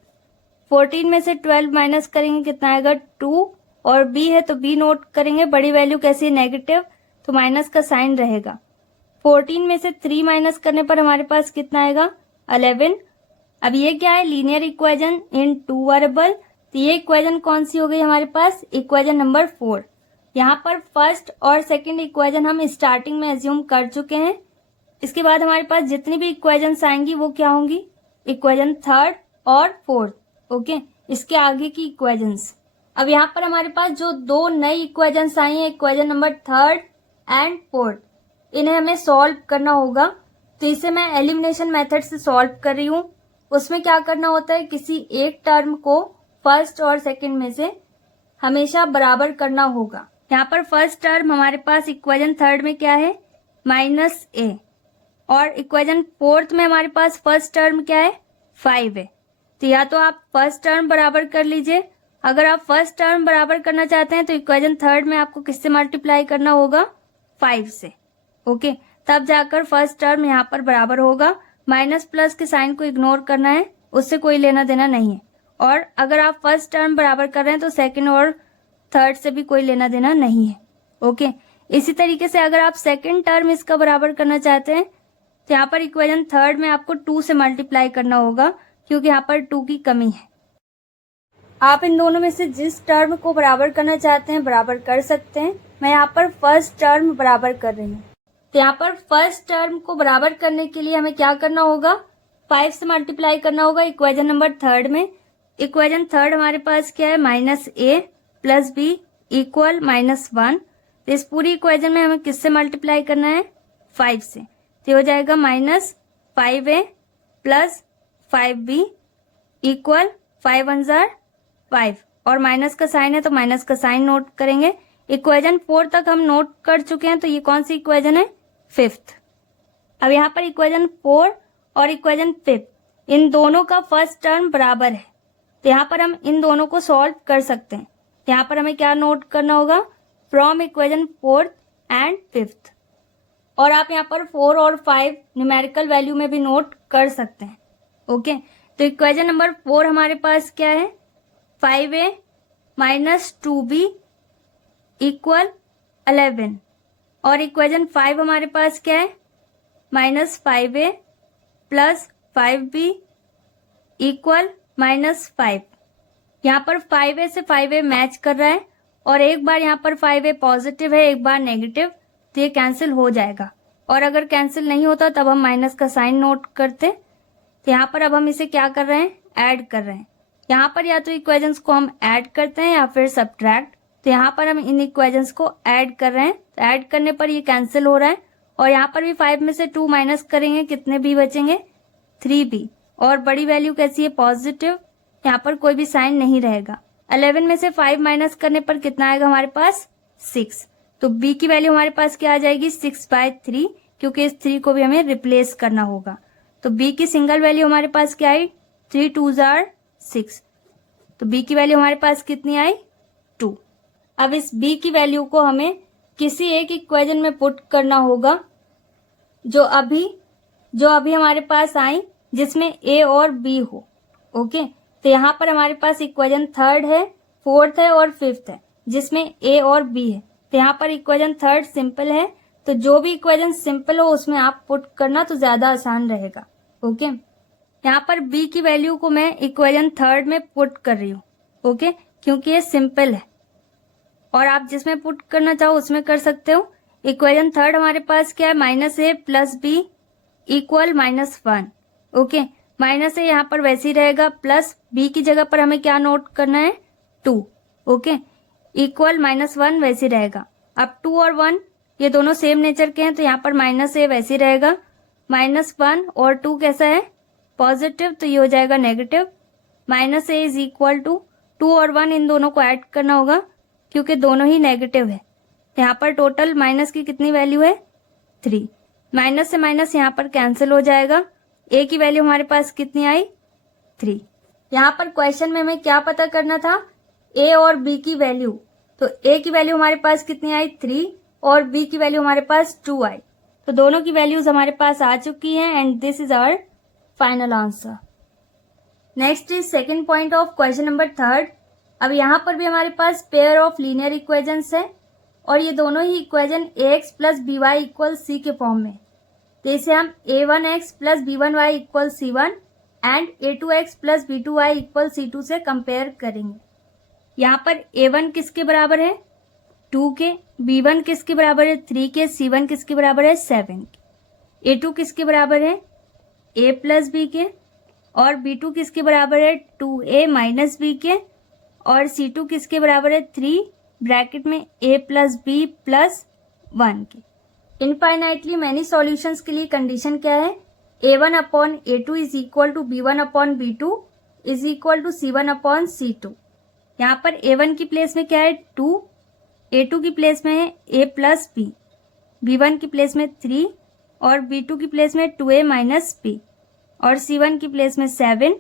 14 में से 12 माइनस करेंगे, कितना आएगा 2, और b है तो b नोट करेंगे, बड़ी वैल्यू कैसी है, नेगेटिव, तो माइनस का साइन रहेगा। 14 में से 3 माइनस करने पर हमारे पास कितना आएगा, 11। अब ये क्या है, लीनियर इक्वेशन इन 2 वेरिएबल, तो ये इक्वेशन कौन सी हो गई हमारे पास, इक्वेशन नंबर 4। यहाँ पर फर्स्ट और सेकंड इक्वेशन हम स्टार्टिंग में एज्यूम कर चुके हैं, इसके बाद हमारे पास जितनी भी इक्वेशंस आएंगी वो क्या होंगी, इक्वेशन थर्ड और फोर्थ। ओके, इसके आगे की इक्वेशंस। अब यहाँ पर हमारे पास जो 2 नई इक्वेशंस आई हैं, equation number third and fourth, इन्हें हमें सॉल्व करना होगा, तो इसे मैं एलिमिनेशन मेथड से सॉल्व कर रही हूँ। उसमें क्या करना होता है, किसी एक टर्म को फर्स्ट और सेकंड में से हमेशा बराबर करना होगा। यहाँ पर फर्स्ट टर्म हमारे पास इक्वेशन थर्ड में क्या है, -a, और इक्वेशन फोर्थ में हमारे पास फर्स्ट टर्म क्या है, 5 है। तो या तो आप फर्स्ट टर्म बराबर कर लीजिए, अगर आप फर्स्ट टर्म बराबर करना चाहते हैं तो इक्वेशन थर्ड में आपको किससे मल्टीप्लाई करना होगा, 5 से। ओके, तब जाकर फर्स्ट टर्म यहाँ पर बराबर होगा। माइनस प्लस के साइन को इग्नोर करना है, उससे कोई लेना देना नहीं है। और अगर आप फर्स्ट टर्म बराबर कर रहे हैं तो सेकंड और थर्ड से भी कोई लेना देना नहीं है। ओके, इसी तरीके से अगर आप सेकंड टर्म इसका बराबर करना चाहते हैं तो यहाँ पर इक्वेशन थर्ड में आपको 2 से मल्टीप्लाई करना होगा, क्योंकि यहाँ पर 2 की कमी है। आप इन दोनों में से जिस टर्म को बराबर करना चाहते हैं बराबर कर सकते हैं। मैं यहाँ पर फर्स्ट टर्म बराबर कर रही हूँ, तो यहाँ पर फर्स्ट टर्म को बराबर करने के लिए हमें क्या करना होगा, 5 से मल्टीप्लाई करना होगा इक्वेशन नंबर थर्ड में। इक्वेशन थर्ड हमारे पास क्या है, -a + b = -1। तो इस पूरी इक्वेशन में हमें किससे मल्टीप्लाई करना है, 5 से। तो हो जाएगा -5a + 5b = 5 1 5, और माइनस का साइन है तो माइनस का साइन नोट करेंगे। इक्वेशन 4 तक हम नोट कर चुके हैं, तो ये कौन सी इक्वेशन है, 5th। अब यहाँ पर इक्वेशन 4 और इक्वेशन 5 इन दोनों का फर्स्ट टर्म बराबर है, तो यहाँ पर हम इन दोनों को सॉल्व कर सकते हैं। यहाँ पर हमें क्या नोट करना होगा, from equation 4th and 5th, और आप यहाँ पर 4 और 5 न्यूमेरिकल वैल्यू में भी नोट कर सकते हैं। ओके, तो इक्वेशन नंबर 4 हमारे पास क्या है, 5a - 2b = 11, और इक्वेशन 5 हमारे पास क्या है, -5a + 5b = -5। यहाँ पर 5a से 5a मैच कर रहा है, और एक बार यहाँ पर 5a पॉजिटिव है, एक बार नेगेटिव, तो ये कैंसिल हो जाएगा। और अगर कैंसिल नहीं होता तब हम माइनस का साइन नोट करते। तो यहाँ पर अब हम इसे क्या कर रहे हैं, ऐड कर रहे हैं। यहाँ पर या तो इक्वेशंस को हम ऐड करते हैं या फिर सब्ट्रैक्ट। तो यहाँ पर हम इन इक्वेशंस को ऐड कर रहे हैं, तो ऐड करने पर ये कैंसिल हो रहा है। और यहाँ पर भी 5 में से 2 माइनस करेंगे, कितने बी बचेंगे, 3b। और बड़ी वैल्यू कैसी है, पॉजिटिव, यहाँ पर कोई भी साइन नहीं रहेगा। 11 में से 5 माइनस करने पर कितना आएगा हमारे पास, 6। तो b की वैल्यू हमारे पास क्या आ जाएगी, 6/3, क्योंकि इस 3 को भी हमें रिप्लेस करना होगा। तो b की सिंगल वैल्यू हमारे पास क्या आई, 3 2s are 6। तो b की वैल्यू हमारे पास कितनी आई, 2। अब इस b की वैल्यू को हमें किसी एक इक्वेशन में पुट करना होगा जो अभी हमारे पास आई, जिसमें a और b हो। ओके, तो यहाँ पर हमारे पास इक्वेशन 3rd है, 4th है और 5th है, जिसमें a और b है। तो यहाँ पर इक्वेशन 3rd सिंपल है, तो जो भी इक्वेशन सिंपल हो उसमें आप पुट करना तो ज्यादा आसान रहेगा। ओके, यहाँ पर b की वैल्यू को मैं इक्वेशन 3rd में पुट कर रही हूँ। ओके, क्योंकि ये सिंपल है और आप जिसमें पुट करना चाहो उसमें कर सकते हो। इक्वेशन 3rd हमारे पास क्या है, -a + b = -1। ओके, माइनस ए यहाँ पर वैसे ही रहेगा, प्लस b की जगह पर हमें क्या नोट करना है, 2। ओके, इक्वल -1 वैसे ही रहेगा। अब 2 और 1 ये दोनों सेम नेचर के हैं, तो यहाँ पर -a वैसे ही रहेगा। -1 और 2 कैसा है, पॉजिटिव, तो ये हो जाएगा नेगेटिव। -a = 2 और 1 इन दोनों को ऐड करना होगा क्योंकि दोनों ही नेगेटिव है। यहाँ पर टोटल माइनस की कितनी वैल्यू है, 3। माइनस से माइनस यहाँ पर कैंसिल हो जाएगा। a की वैल्यू हमारे पास कितनी आई, 3। यहाँ पर क्वेश्चन में हमें क्या पता करना था, a और b की वैल्यू। तो a की वैल्यू हमारे पास कितनी आई, 3, और b की वैल्यू हमारे पास 2 आई। तो दोनों की वैल्यूज हमारे पास आ चुकी हैं and this is our final answer. Next is second point of question number 3rd। अब यहाँ पर भी हमारे पास पेयर ऑफ लीनियर इक्वेशंस है और ये दोनों ही इक्वेशन ax + by = c के फॉर्म में। तो इसे हम a1x + b1y = c1 and a2x + b2y = c2 से कंपेयर करेंगे। यहाँ पर a1 किसके बराबर है, 2 के, b1 किसके बराबर है, 3 के, c1 किसके बराबर है, 7 के, a2 किसके बराबर है, a + b के, और b2 किसके बराबर है, 2a - b के, और c2 किसके बराबर है, 3 ब्रैकेट में a + b + 1 के। इनफाइनाइटली मैनी सॉल्यूशंस के लिए कंडीशन क्या है, a1/a2 = b1/b2 = c1/c2। यहाँ पर a1 की प्लेस में क्या है, 2, a2 की प्लेस में है a + b, b1 की प्लेस में 3 और b2 की प्लेस में 2a - b, और c1 की प्लेस में 7,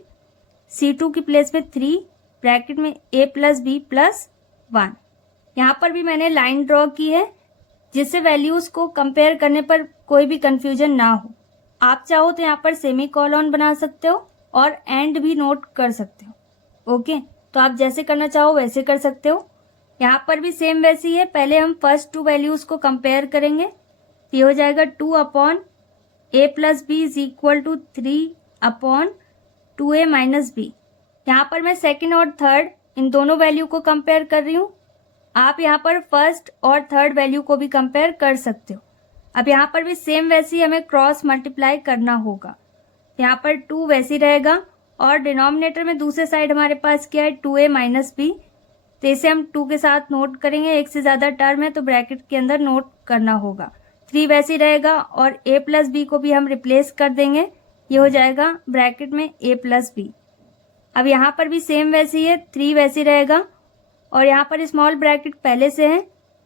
c2 की प्लेस में 3 ब्रैकेट में a + b + 1। यहाँ पर भी मैंने लाइन ड्रॉ की है जिससे वैल्यूज को कंपेयर करने पर कोई भी कंफ्यूजन ना हो। आप चाहो तो यहाँ पर सेमीकोलन बना सकते हो और एंड भी नोट कर सकते हो। ओके, तो आप जैसे करना चाहो वैसे कर सकते हो। यहाँ पर भी सेम वैसे ही है, पहले हम फर्स्ट 2 वैल्यूज को कंपेयर करेंगे। तो ये हो जाएगा 2/a + b = 3/2a - b। यहाँ पर मैं सेकेंड और थर्ड इन दोनों वैल्यू को कंपेयर कर रही हूँ। आप यहाँ पर फर्स्ट और थर्ड वैल्यू को भी कंपेयर कर सकते हो। अब यहाँ पर भी सेम वैसे ही हमें क्रॉस मल्टीप्लाई करना होगा। यहाँ पर 2 वैसे ही रहेगा और डिनोमिनेटर में दूसरे साइड हमारे पास क्या है, 2a - b। तो इसे हम 2 के साथ नोट करेंगे, एक से ज़्यादा टर्म है तो ब्रैकेट के अंदर नोट करना होगा। 3 वैसे ही रहेगा और a + b को भी हम रिप्लेस कर देंगे, ये हो जाएगा ब्रैकेट में a + b। अब यहाँ पर भी सेम वैसे ही है, 3 वैसे ही रहेगा और यहाँ पर स्मॉल ब्रैकेट पहले से है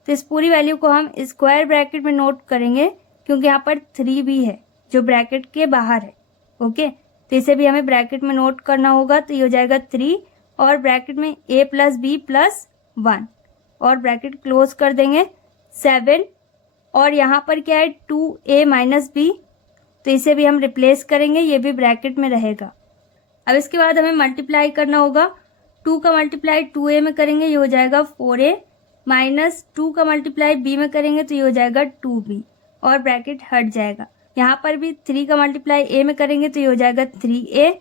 तो इस पूरी वैल्यू को हम स्क्वायर ब्रैकेट में नोट करेंगे क्योंकि यहाँ पर 3 भी है जो ब्रैकेट के बाहर है। ओके, तो इसे भी हमें ब्रैकेट में नोट करना होगा। तो ये हो जाएगा 3 और ब्रैकेट में a + b + 1 और ब्रैकेट क्लोज कर देंगे, 7 और यहाँ पर क्या है, 2a - b। तो इसे भी हम रिप्लेस करेंगे, ये भी ब्रैकेट में रहेगा। अब इसके बाद हमें मल्टीप्लाई करना होगा। 2 का मल्टीप्लाई 2a में करेंगे, ये हो जाएगा 4a माइनस 2 का मल्टीप्लाई b में करेंगे तो ये हो जाएगा 2b और ब्रैकेट हट जाएगा। यहाँ पर भी 3 का मल्टीप्लाई a में करेंगे तो ये हो जाएगा 3a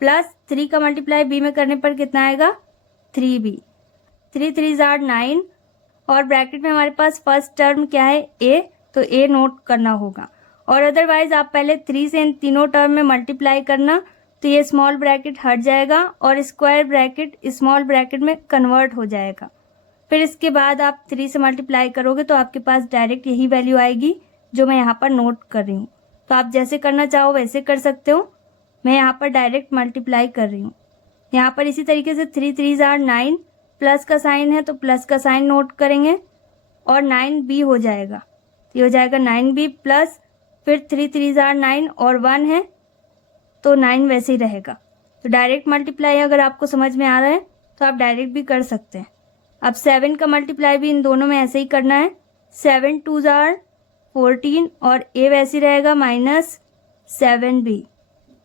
प्लस 3 का मल्टीप्लाई b में करने पर कितना आएगा, 3b। 3 3s are 9 और ब्रैकेट में हमारे पास फर्स्ट टर्म क्या है, a, तो a नोट करना होगा। और अदरवाइज आप पहले 3 से इन तीनों टर्म में मल्टीप्लाई करना, तो ये स्मॉल ब्रैकेट हट जाएगा और स्क्वायर ब्रैकेट स्मॉल ब्रैकेट में कन्वर्ट हो जाएगा। फिर इसके बाद आप 3 से मल्टीप्लाई करोगे तो आपके पास डायरेक्ट यही वैल्यू आएगी जो मैं यहाँ पर नोट कर रही हूँ। तो आप जैसे करना चाहो वैसे कर सकते हो, मैं यहाँ पर डायरेक्ट मल्टीप्लाई कर रही हूँ। यहाँ पर इसी तरीके से 3 3 are 9, प्लस का साइन है तो प्लस का साइन नोट करेंगे और 9b हो जाएगा, ये हो जाएगा 9b प्लस फिर 3 3 are 9 और 1 है तो 9 वैसे ही रहेगा। तो डायरेक्ट मल्टीप्लाई अगर आपको समझ में आ रहा है तो आप डायरेक्ट भी कर सकते हैं। अब 7 का मल्टीप्लाई भी इन दोनों में ऐसे ही करना है। 7 2 are 14 और a वैसे ही रहेगा -7b।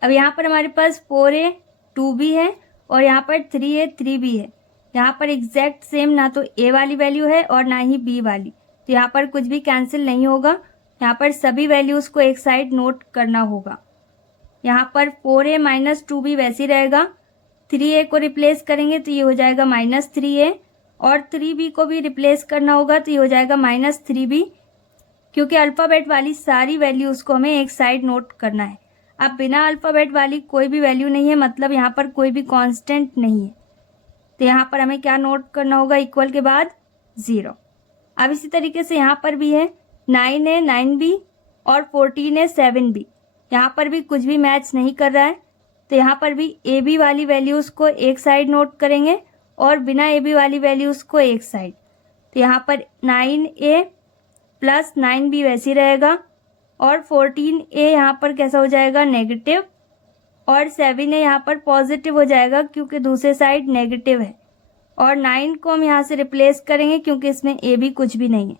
अब यहाँ पर हमारे पास 4a 2b है और यहाँ पर 3a 3b है। यहाँ पर एग्जैक्ट सेम ना तो a वाली वैल्यू है और ना ही b वाली, तो यहाँ पर कुछ भी कैंसिल नहीं होगा। यहाँ पर सभी वैल्यूज़ को एक साइड नोट करना होगा। यहाँ पर 4a - 2b वैसे ही रहेगा। 3a को रिप्लेस करेंगे तो ये हो जाएगा -3a और 3b को भी रिप्लेस करना होगा तो ये हो जाएगा -3b, क्योंकि अल्फ़ाबेट वाली सारी वैल्यूज़ को हमें एक साइड नोट करना है। अब बिना अल्फ़ाबेट वाली कोई भी वैल्यू नहीं है, मतलब यहाँ पर कोई भी कांस्टेंट नहीं है, तो यहाँ पर हमें क्या नोट करना होगा, इक्वल के बाद 0। अब इसी तरीके से यहाँ पर भी है 9 है 9b और 14 है 7b। यहाँ पर भी कुछ भी मैच नहीं कर रहा है, तो यहाँ पर भी ab वाली वैल्यूज़ को एक साइड नोट करेंगे और बिना ab वाली वैल्यूज़ को एक साइड। तो यहाँ पर 9a प्लस 9b वैसे ही रहेगा और 14a यहाँ पर कैसा हो जाएगा, नेगेटिव, और 7a यहाँ पर पॉजिटिव हो जाएगा क्योंकि दूसरे साइड नेगेटिव है, और 9 को हम यहाँ से रिप्लेस करेंगे क्योंकि इसमें ab कुछ भी नहीं है,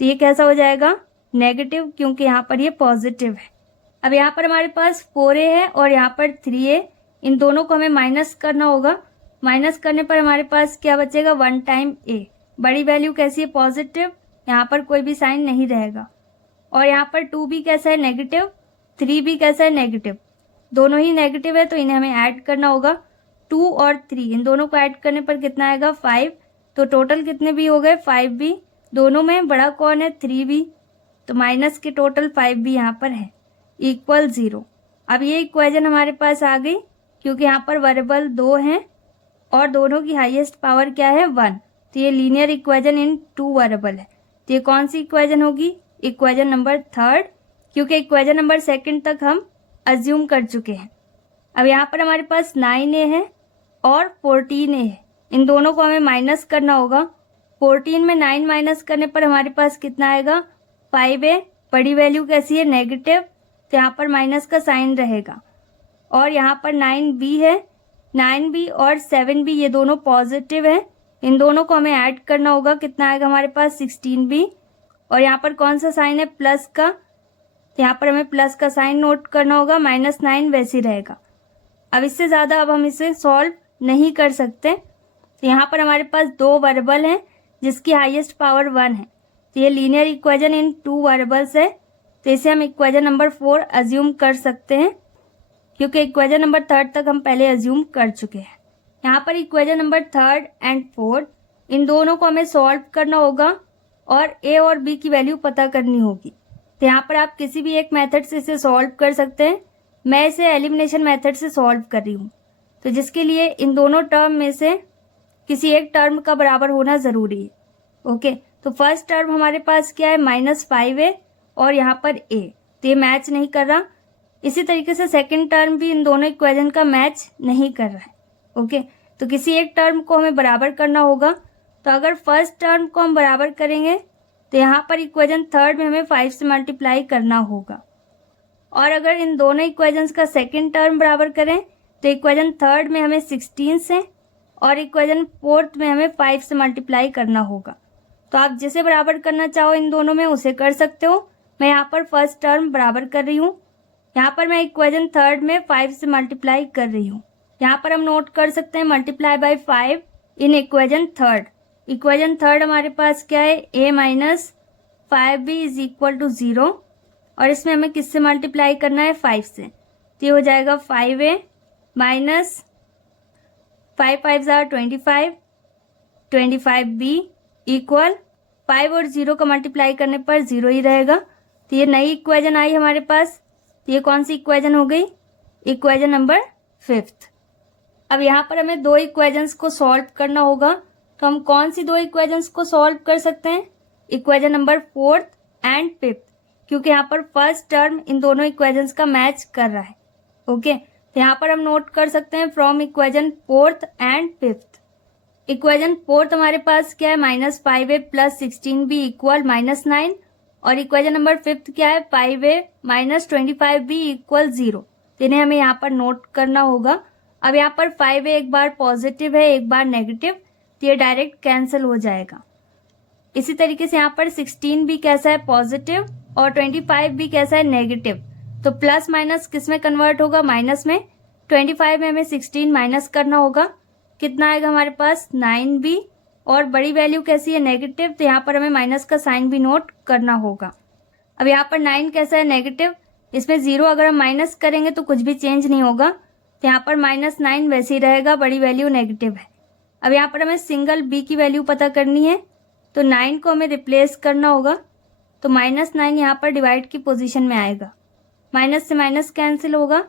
तो ये कैसा हो जाएगा, नेगेटिव, क्योंकि यहाँ पर ये पॉजिटिव है। अब यहाँ पर हमारे पास 4a है और यहाँ पर 3a, इन दोनों को हमें माइनस करना होगा। माइनस करने पर हमारे पास क्या बचेगा, 1 टाइम a। बड़ी वैल्यू कैसी है, पॉजिटिव, यहाँ पर कोई भी साइन नहीं रहेगा। और यहाँ पर 2b कैसा है, नेगेटिव, 3b कैसा है, नेगेटिव, दोनों ही नेगेटिव है तो इन्हें हमें ऐड करना होगा। 2 और 3 इन दोनों को ऐड करने पर कितना आएगा, 5। तो टोटल कितने भी हो गए, 5b। दोनों में बड़ा कौन है, 3b, तो माइनस के टोटल 5b यहाँ पर है, इक्वल 0। अब ये इक्वेशन हमारे पास आ गई क्योंकि यहाँ पर वेरिएबल 2 हैं और दोनों की हाईएस्ट पावर क्या है, 1। तो ये लीनियर इक्वेशन इन 2 वेरिएबल है। तो ये कौन सी इक्वेशन होगी, इक्वेशन नंबर 3, क्योंकि इक्वेशन नंबर 2 तक हम अज्यूम कर चुके हैं। अब यहाँ पर हमारे पास 9a है और 14a है, इन दोनों को हमें माइनस करना होगा। 14 में 9 माइनस करने पर हमारे पास कितना आएगा, 5a। बड़ी वैल्यू कैसी है, नेगेटिव, तो यहाँ पर माइनस का साइन रहेगा। और यहाँ पर 9b है, 9b और 7b ये दोनों पॉजिटिव है, इन दोनों को हमें ऐड करना होगा। कितना आएगा हमारे पास, 16b। और यहाँ पर कौन सा साइन है, प्लस का, तो यहाँ पर हमें प्लस का साइन नोट करना होगा। -9 वैसे ही रहेगा। अब इससे ज़्यादा अब हम इसे सॉल्व नहीं कर सकते। तो यहाँ पर हमारे पास 2 वेरिएबल हैं जिसकी हाईएस्ट पावर 1 है, तो ये लीनियर इक्वेशन इन 2 वेरिएबल्स है, तो इसे हम इक्वेशन नंबर 4 अज्यूम कर सकते हैं क्योंकि इक्वेशन नंबर 3 तक हम पहले अज्यूम कर चुके हैं। यहाँ पर इक्वेशन नंबर 3 एंड 4 इन दोनों को हमें सॉल्व करना होगा और a और b की वैल्यू पता करनी होगी। तो यहाँ पर आप किसी भी एक मेथड से इसे सॉल्व कर सकते हैं। मैं इसे एलिमिनेशन मेथड से सॉल्व कर रही हूँ, तो जिसके लिए इन दोनों टर्म में से किसी एक टर्म का बराबर होना ज़रूरी है। ओके, तो फर्स्ट टर्म हमारे पास क्या है, -5a और यहाँ पर a, तो ये मैच नहीं कर रहा। इसी तरीके से सेकंड टर्म भी इन दोनों इक्वेशन का मैच नहीं कर रहा है। ओके, तो किसी एक टर्म को हमें बराबर करना होगा। तो अगर फर्स्ट टर्म को हम बराबर करेंगे तो यहाँ पर इक्वेशन 3 में हमें 5 से मल्टीप्लाई करना होगा। और अगर इन दोनों इक्वेशंस का सेकंड टर्म बराबर करें तो इक्वेशन 3 में हमें 16 से और इक्वेशन 4 में हमें 5 से मल्टीप्लाई करना होगा। तो आप जिसे बराबर करना चाहो इन दोनों में उसे कर सकते हो। मैं यहाँ पर फर्स्ट टर्म बराबर कर रही हूँ। यहाँ पर मैं इक्वेशन 3 में 5 से मल्टीप्लाई कर रही हूँ। यहाँ पर हम नोट कर सकते हैं multiply by 5 in equation 3। Equation 3 हमारे पास क्या है, a minus 5b is equal to 0, और इसमें हमें किससे मल्टीप्लाई करना है, 5 से। तो ये हो जाएगा 5a माइनस 5 5 25, 25b इक्वल 5 और 0 का मल्टीप्लाई करने पर 0 ही रहेगा। तो ये नई इक्वेशन आई हमारे पास। तो ये कौन सी इक्वेशन हो गई? Equation number 5। अब यहाँ पर हमें दो इक्वेशंस को सॉल्व करना होगा। तो हम कौन सी दो इक्वेशंस को सॉल्व कर सकते हैं? इक्वेशन नंबर 4 एंड 5, क्योंकि यहाँ पर फर्स्ट टर्म इन दोनों इक्वेशंस का मैच कर रहा है। ओके, तो यहाँ पर हम नोट कर सकते हैं फ्रॉम इक्वेशन 4 एंड 5। इक्वेशन 4 हमारे पास क्या है? -5a + 16b equal -9। और इक्वेशन नंबर 5 क्या है? 5a - 25b equal 0। इन्हें हमें यहाँ पर नोट करना होगा। अब यहाँ पर 5a एक बार पॉजिटिव है, एक बार नेगेटिव, तो ये डायरेक्ट कैंसिल हो जाएगा। इसी तरीके से यहाँ पर 16b कैसा है? पॉजिटिव, और 25b कैसा है? नेगेटिव। तो प्लस माइनस किस में कन्वर्ट होगा? माइनस में। 25 में हमें 16 माइनस करना होगा। कितना आएगा हमारे पास? 9b। और बड़ी वैल्यू कैसी है? नेगेटिव, तो यहाँ पर हमें माइनस का साइन भी नोट करना होगा। अब यहाँ पर 9 कैसा है? नेगेटिव। इसमें 0 अगर हम माइनस करेंगे तो कुछ भी चेंज नहीं होगा, तो यहाँ पर -9 वैसे ही रहेगा, बड़ी वैल्यू नेगेटिव है। अब यहाँ पर हमें सिंगल b की वैल्यू पता करनी है, तो 9 को हमें रिप्लेस करना होगा। तो -9 यहाँ पर डिवाइड की पोजीशन में आएगा। माइनस से माइनस कैंसिल होगा,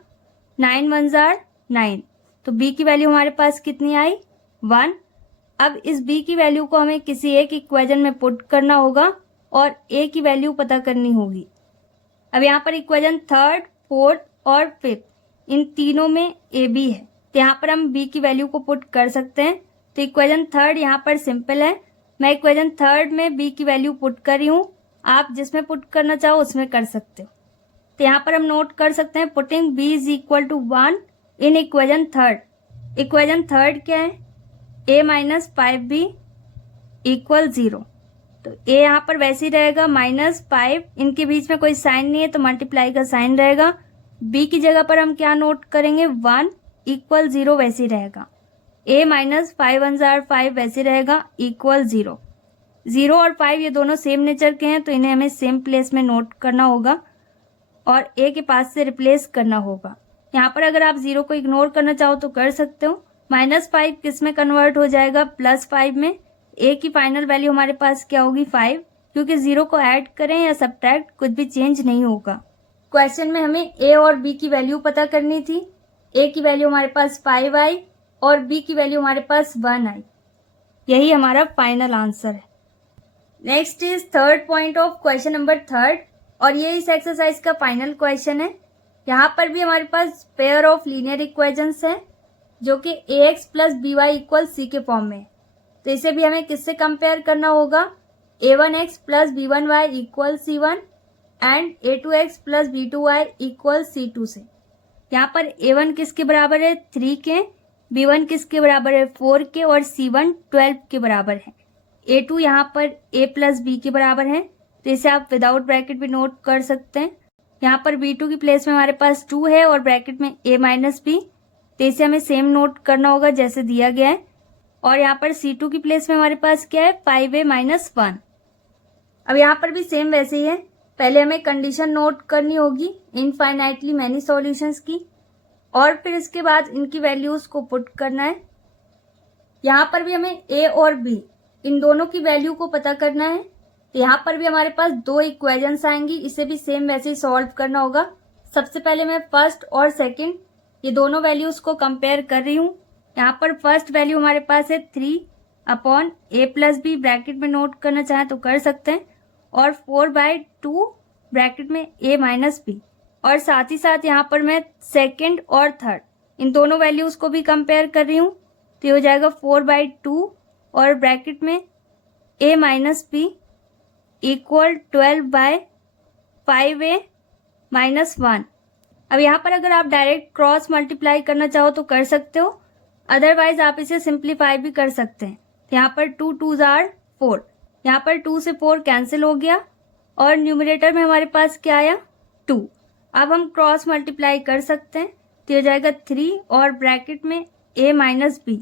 9 1 जार 9। तो b की वैल्यू हमारे पास कितनी आई? 1। अब इस b की वैल्यू को हमें किसी एक इक्वेशन में पुट करना होगा और a की वैल्यू पता करनी होगी। अब यहाँ पर इक्वेशन 3, 4 और 5 इन तीनों में a b है, तो यहाँ पर हम b की वैल्यू को पुट कर सकते हैं। तो इक्वेशन 3 यहाँ पर सिंपल है। मैं इक्वेशन 3 में b की वैल्यू पुट कर रही हूँ, आप जिसमें पुट करना चाहो उसमें कर सकते हो। तो यहाँ पर हम नोट कर सकते हैं putting b is equal to 1 in equation 3। Equation 3 क्या है? a - 5b equal 0। तो a यहाँ पर वैसे ही रहेगा -5, इनके बीच में कोई साइन नहीं है तो मल्टीप्लाई का साइन रहेगा। b की जगह पर हम क्या नोट करेंगे? 1 इक्वल 0 वैसे ही रहेगा। a - 5 1 जार 5 वैसे रहेगा इक्वल 0। 0 और 5 ये दोनों सेम नेचर के हैं, तो इन्हें हमें सेम प्लेस में नोट करना होगा और a के पास से रिप्लेस करना होगा। यहाँ पर अगर आप 0 को इग्नोर करना चाहो तो कर सकते हो। -5 किस में कन्वर्ट हो जाएगा? +5 में। a की फाइनल वैल्यू हमारे पास क्या होगी? 5, क्योंकि 0 को ऐड करें या सब्ट्रैक्ट कुछ भी चेंज नहीं होगा। क्वेश्चन में हमें a और b की वैल्यू पता करनी थी। a की वैल्यू हमारे पास 5 आई और b की वैल्यू हमारे पास 1 आई। यही हमारा फाइनल आंसर है। Next is third point of question number 3, और ये इस एक्सरसाइज का फाइनल क्वेश्चन है। यहाँ पर भी हमारे पास पेयर ऑफ लीनियर इक्वेशंस हैं जो कि ax + by इक्वल c के फॉर्म में है। तो इसे भी हमें किससे कंपेयर करना होगा? a1x + b1y equal c1 and a2x + b2y equal c2 से। यहाँ पर a1 किसके बराबर है? 3 के, b1 किसके बराबर है? 4 के, और c1 12 के बराबर है। a2 यहाँ पर a + b के बराबर है, तो इसे आप विदाउट ब्रैकेट भी नोट कर सकते हैं। यहाँ पर b2 की प्लेस में हमारे पास 2 है और ब्रैकेट में a - b, तो इसे हमें सेम नोट करना होगा जैसे दिया गया है। और यहाँ पर c2 की प्लेस में हमारे पास क्या है? 5a - 1। अब यहाँ पर भी सेम वैसे ही है। पहले हमें कंडीशन नोट करनी होगी इनफाइनाइटली मैनी सॉल्यूशंस की, और फिर इसके बाद इनकी वैल्यूज को पुट करना है। यहाँ पर भी हमें a और b इन दोनों की वैल्यू को पता करना है। तो यहाँ पर भी हमारे पास दो इक्वेशंस आएंगी, इसे भी सेम वैसे ही सॉल्व करना होगा। सबसे पहले मैं फर्स्ट और सेकंड ये दोनों वैल्यूज को कंपेयर कर रही हूँ। यहाँ पर फर्स्ट वैल्यू हमारे पास है 3/a + b, ब्रैकेट में नोट करना चाहें तो कर सकते हैं, और 4/2 ब्रैकेट में a - b। और साथ ही साथ यहाँ पर मैं सेकंड और थर्ड इन दोनों वैल्यूज को भी कंपेयर कर रही हूँ। तो ये हो जाएगा 4/2 और ब्रैकेट में a - b इक्वल 12/5a - 1। अब यहाँ पर अगर आप डायरेक्ट क्रॉस मल्टीप्लाई करना चाहो तो कर सकते हो, अदरवाइज आप इसे सिंप्लीफाई भी कर सकते हैं। यहाँ पर 2 2 जार 4, यहाँ पर 2 से 4 कैंसिल हो गया और न्यूमरेटर में हमारे पास क्या आया? 2। अब हम क्रॉस मल्टीप्लाई कर सकते हैं, तो हो जाएगा 3 और ब्रैकेट में a - b,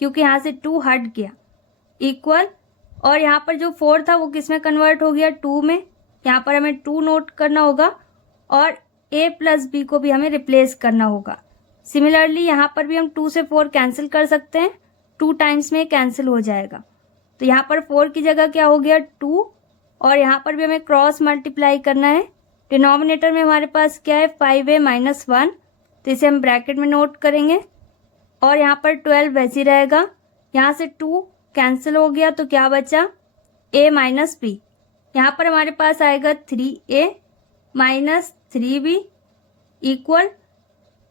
क्योंकि यहाँ से 2 हट गया, इक्वल, और यहाँ पर जो 4 था वो किस में कन्वर्ट हो गया? 2 में। यहाँ पर हमें 2 नोट करना होगा और a + b को भी हमें रिप्लेस करना होगा। सिमिलरली यहाँ पर भी हम 2 से 4 कैंसिल कर सकते हैं, 2 टाइम्स में कैंसिल हो जाएगा। तो यहाँ पर 4 की जगह क्या हो गया? 2, और यहाँ पर भी हमें क्रॉस मल्टीप्लाई करना है, डिनोमिनेटर में हमारे पास क्या है 5a माइनस 1, तो इसे हम ब्रैकेट में नोट करेंगे। और यहाँ पर 12 वैसे ही रहेगा, यहाँ से 2 कैंसिल हो गया तो क्या बचा a माइनस b। यहाँ पर हमारे पास आएगा 3a माइनस 3b इक्वल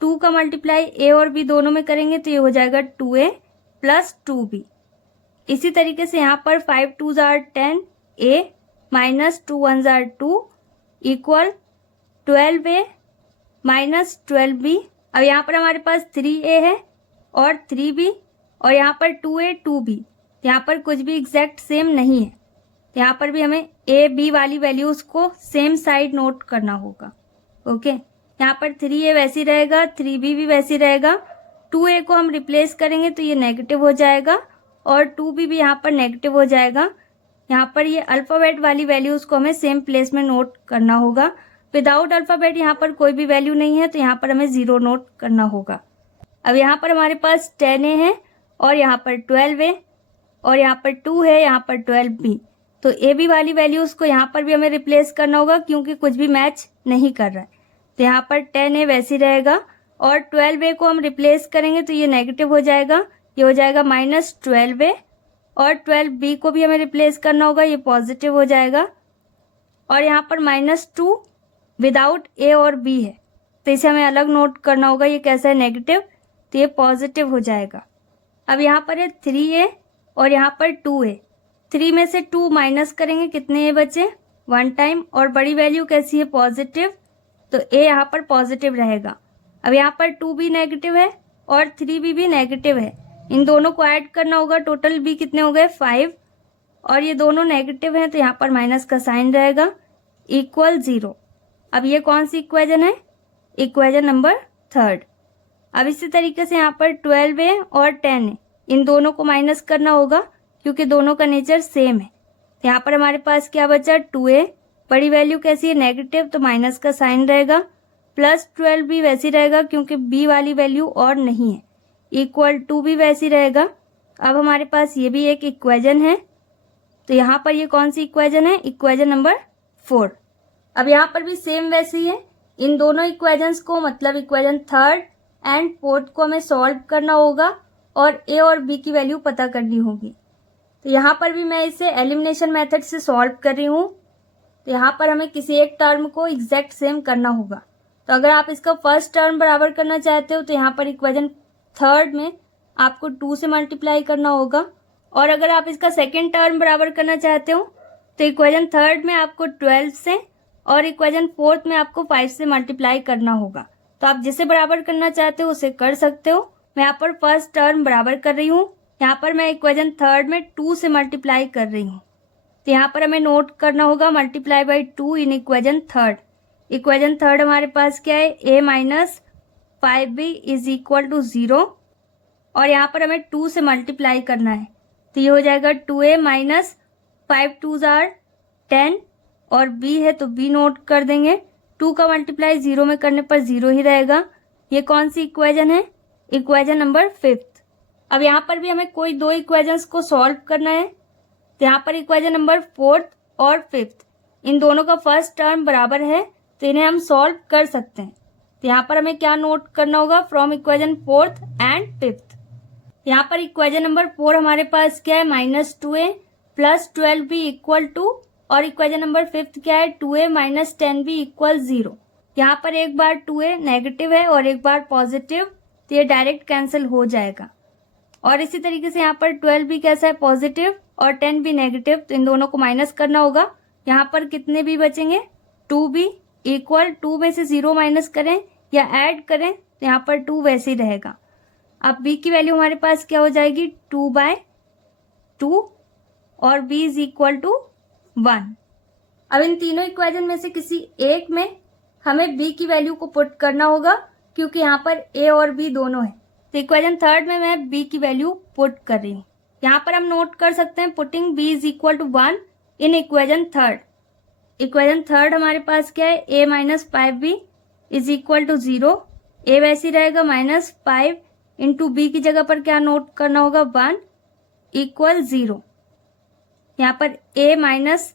2 का मल्टीप्लाई a और b दोनों में करेंगे तो ये हो जाएगा 2a प्लस 2b। इसी तरीके से यहाँ पर 5 2s are 10, a minus 2 1s are 2 equal 12a minus 12b। अब यहाँ पर हमारे पास 3a है और 3b और यहाँ पर 2a 2b, यहाँ पर कुछ भी एग्जैक्ट सेम नहीं है, यहाँ पर भी हमें a b वाली वैल्यूज को सेम साइड नोट करना होगा। ओके, यहाँ पर 3a वैसी रहेगा, 3b भी वैसी रहेगा। 2a को हम रिप्लेस करेंगे तो ये नेगेटिव हो जाएगा और 2b भी यहाँ पर नेगेटिव हो जाएगा। यहाँ पर ये अल्फ़ाबेट वाली वैल्यूज को हमें सेम प्लेस में नोट करना होगा। विदाउट अल्फ़ाबेट यहाँ पर कोई भी वैल्यू नहीं है तो यहाँ पर हमें 0 नोट करना होगा। अब यहाँ पर हमारे पास 10a है और यहाँ पर 12a और यहाँ पर 2 है, यहाँ पर 12b, तो a b वाली वैल्यूज को यहाँ पर भी हमें रिप्लेस करना होगा क्योंकि कुछ भी मैच नहीं कर रहा है। तो यहाँ पर 10a वैसे रहेगा और 12a को हम रिप्लेस करेंगे तो ये नेगेटिव हो जाएगा, ये हो जाएगा माइनस 12a और 12b को भी हमें रिप्लेस करना होगा, ये पॉजिटिव हो जाएगा। और यहाँ पर -2 विदाउट a और b है तो इसे हमें अलग नोट करना होगा, ये कैसा है नेगेटिव, तो ये पॉजिटिव हो जाएगा। अब यहाँ पर है 3a और यहाँ पर 2a, 3 में से 2 माइनस करेंगे, कितने a बचे 1 टाइम, और बड़ी वैल्यू कैसी है पॉजिटिव, तो a यहाँ पर पॉजिटिव रहेगा। अब यहाँ पर 2b नेगेटिव है और 3b भी नेगेटिव है, इन दोनों को ऐड करना होगा, टोटल b कितने हो गए 5 और ये दोनों नेगेटिव हैं तो यहाँ पर माइनस का साइन रहेगा इक्वल 0। अब ये कौन सी इक्वेशन है, इक्वेशन नंबर 3। अब इसी तरीके से यहाँ पर 12a और 10a, इन दोनों को माइनस करना होगा क्योंकि दोनों का नेचर सेम है। यहाँ पर हमारे पास क्या बचा 2a, बड़ी वैल्यू कैसी है नेगेटिव तो माइनस का साइन रहेगा, प्लस 12b वैसी रहेगा क्योंकि b वाली वैल्यू और नहीं है, इक्वल 2b वैसी रहेगा। अब हमारे पास ये भी एक इक्वेशन है तो यहाँ पर ये कौन सी इक्वेशन है, इक्वेशन नंबर 4। अब यहाँ पर भी सेम वैसे ही है, इन दोनों इक्वेशंस को मतलब इक्वेशन 3rd एंड 4th को हमें सॉल्व करना होगा और a और b की वैल्यू पता करनी होगी। तो यहाँ पर भी मैं इसे एलिमिनेशन मेथड से सॉल्व कर रही हूँ, तो यहाँ पर हमें किसी एक टर्म को एग्जैक्ट सेम करना होगा। तो अगर आप इसका फर्स्ट टर्म बराबर करना चाहते हो तो यहाँ पर इक्वेशन 3rd में आपको 2 से मल्टीप्लाई करना होगा, और अगर आप इसका सेकेंड टर्म बराबर करना चाहते हो तो इक्वेशन 3rd में आपको 12 से और इक्वेशन 4th में आपको 5 से मल्टीप्लाई करना होगा। तो आप जिसे बराबर करना चाहते हो उसे कर सकते हो। मैं यहाँ पर फर्स्ट टर्म बराबर कर रही हूँ, यहाँ पर मैं इक्वेशन 3rd में 2 से मल्टीप्लाई कर रही हूँ, तो यहाँ पर हमें नोट करना होगा multiply by 2 in equation 3rd। Equation 3rd हमारे पास क्या है, a minus 5b is equal to 0 और यहाँ पर हमें 2 से मल्टीप्लाई करना है तो ये हो जाएगा 2a माइनस 5 2s are 10 और b है तो b नोट कर देंगे। 2 का मल्टीप्लाई 0 में करने पर 0 ही रहेगा। ये कौन सी इक्वेशन है, इक्वेशन नंबर 5th। अब यहाँ पर भी हमें कोई दो इक्वेशंस को सॉल्व करना है, तो यहाँ पर इक्वेशन नंबर 4th और 5th, इन दोनों का फर्स्ट टर्म बराबर है तो इन्हें हम सॉल्व कर सकते हैं। तो यहाँ पर हमें क्या नोट करना होगा, from equation 4th and 5th। यहाँ पर इक्वेशन नंबर 4 हमारे पास क्या है, -2a plus 12b equal to, और इक्वेशन नंबर 5th क्या है, 2a माइनस 10b इक्वल 0। यहाँ पर एक बार 2a नेगेटिव है और एक बार पॉजिटिव, तो ये डायरेक्ट कैंसिल हो जाएगा। और इसी तरीके से यहाँ पर 12b कैसा है पॉजिटिव और 10b नेगेटिव, तो इन दोनों को माइनस करना होगा। यहाँ पर कितने b बचेंगे, 2b इक्वल 2 में से 0 माइनस करें या ऐड करें तो यहाँ पर 2 वैसे ही रहेगा। अब b की वैल्यू हमारे पास क्या हो जाएगी, 2/2 और b इज इक्वल टू 1। अब इन तीनों इक्वेशन में से किसी एक में हमें b की वैल्यू को पुट करना होगा क्योंकि यहाँ पर a और b दोनों है। तो इक्वेशन 3rd में मैं b की वैल्यू पुट कर रही हूँ। यहाँ पर हम नोट कर सकते हैं putting b is equal to 1 in equation 3rd। Equation 3rd हमारे पास क्या है, a minus 5b is equal to 0। a वैसी रहेगा -5 इंटू b की जगह पर क्या नोट करना होगा, 1 इक्वल 0। यहाँ पर a minus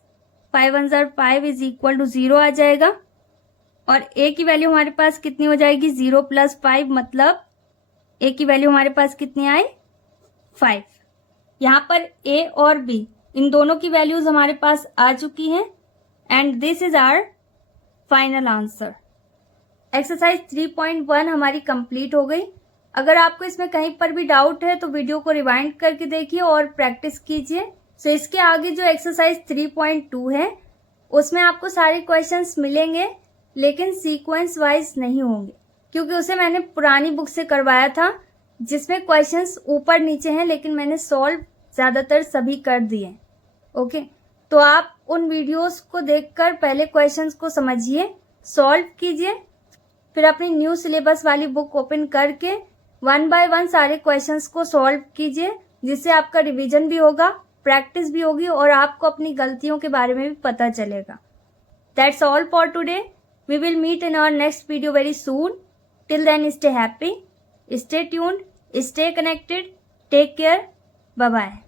5 1 5 is equal to 0 आ जाएगा। और a की वैल्यू हमारे पास कितनी हो जाएगी 0 + 5, मतलब a की वैल्यू हमारे पास कितनी आई 5। यहाँ पर a और b इन दोनों की वैल्यूज हमारे पास आ चुकी हैं and this is our final answer. Exercise 3.1 हमारी कंप्लीट हो गई। अगर आपको इसमें कहीं पर भी डाउट है तो वीडियो को रिवाइंड करके देखिए और प्रैक्टिस कीजिए। सो इसके आगे जो एक्सरसाइज 3.2 है उसमें आपको सारे क्वेश्चंस मिलेंगे, लेकिन सीक्वेंस वाइज नहीं होंगे, क्योंकि उसे मैंने पुरानी बुक से करवाया था जिसमें क्वेश्चंस ऊपर नीचे हैं, लेकिन मैंने सॉल्व ज़्यादातर सभी कर दिए। ओके, तो आप उन वीडियोस को देखकर पहले क्वेश्चंस को समझिए, सॉल्व कीजिए, फिर अपनी न्यू सिलेबस वाली बुक ओपन करके 1 बाय 1 सारे क्वेश्चंस को सॉल्व कीजिए, जिससे आपका रिवीजन भी होगा, प्रैक्टिस भी होगी और आपको अपनी गलतियों के बारे में भी पता चलेगा। That's all for today. We will meet in our next video very soon. Till then, stay happy, stay tuned, stay connected. Take care. Bye bye.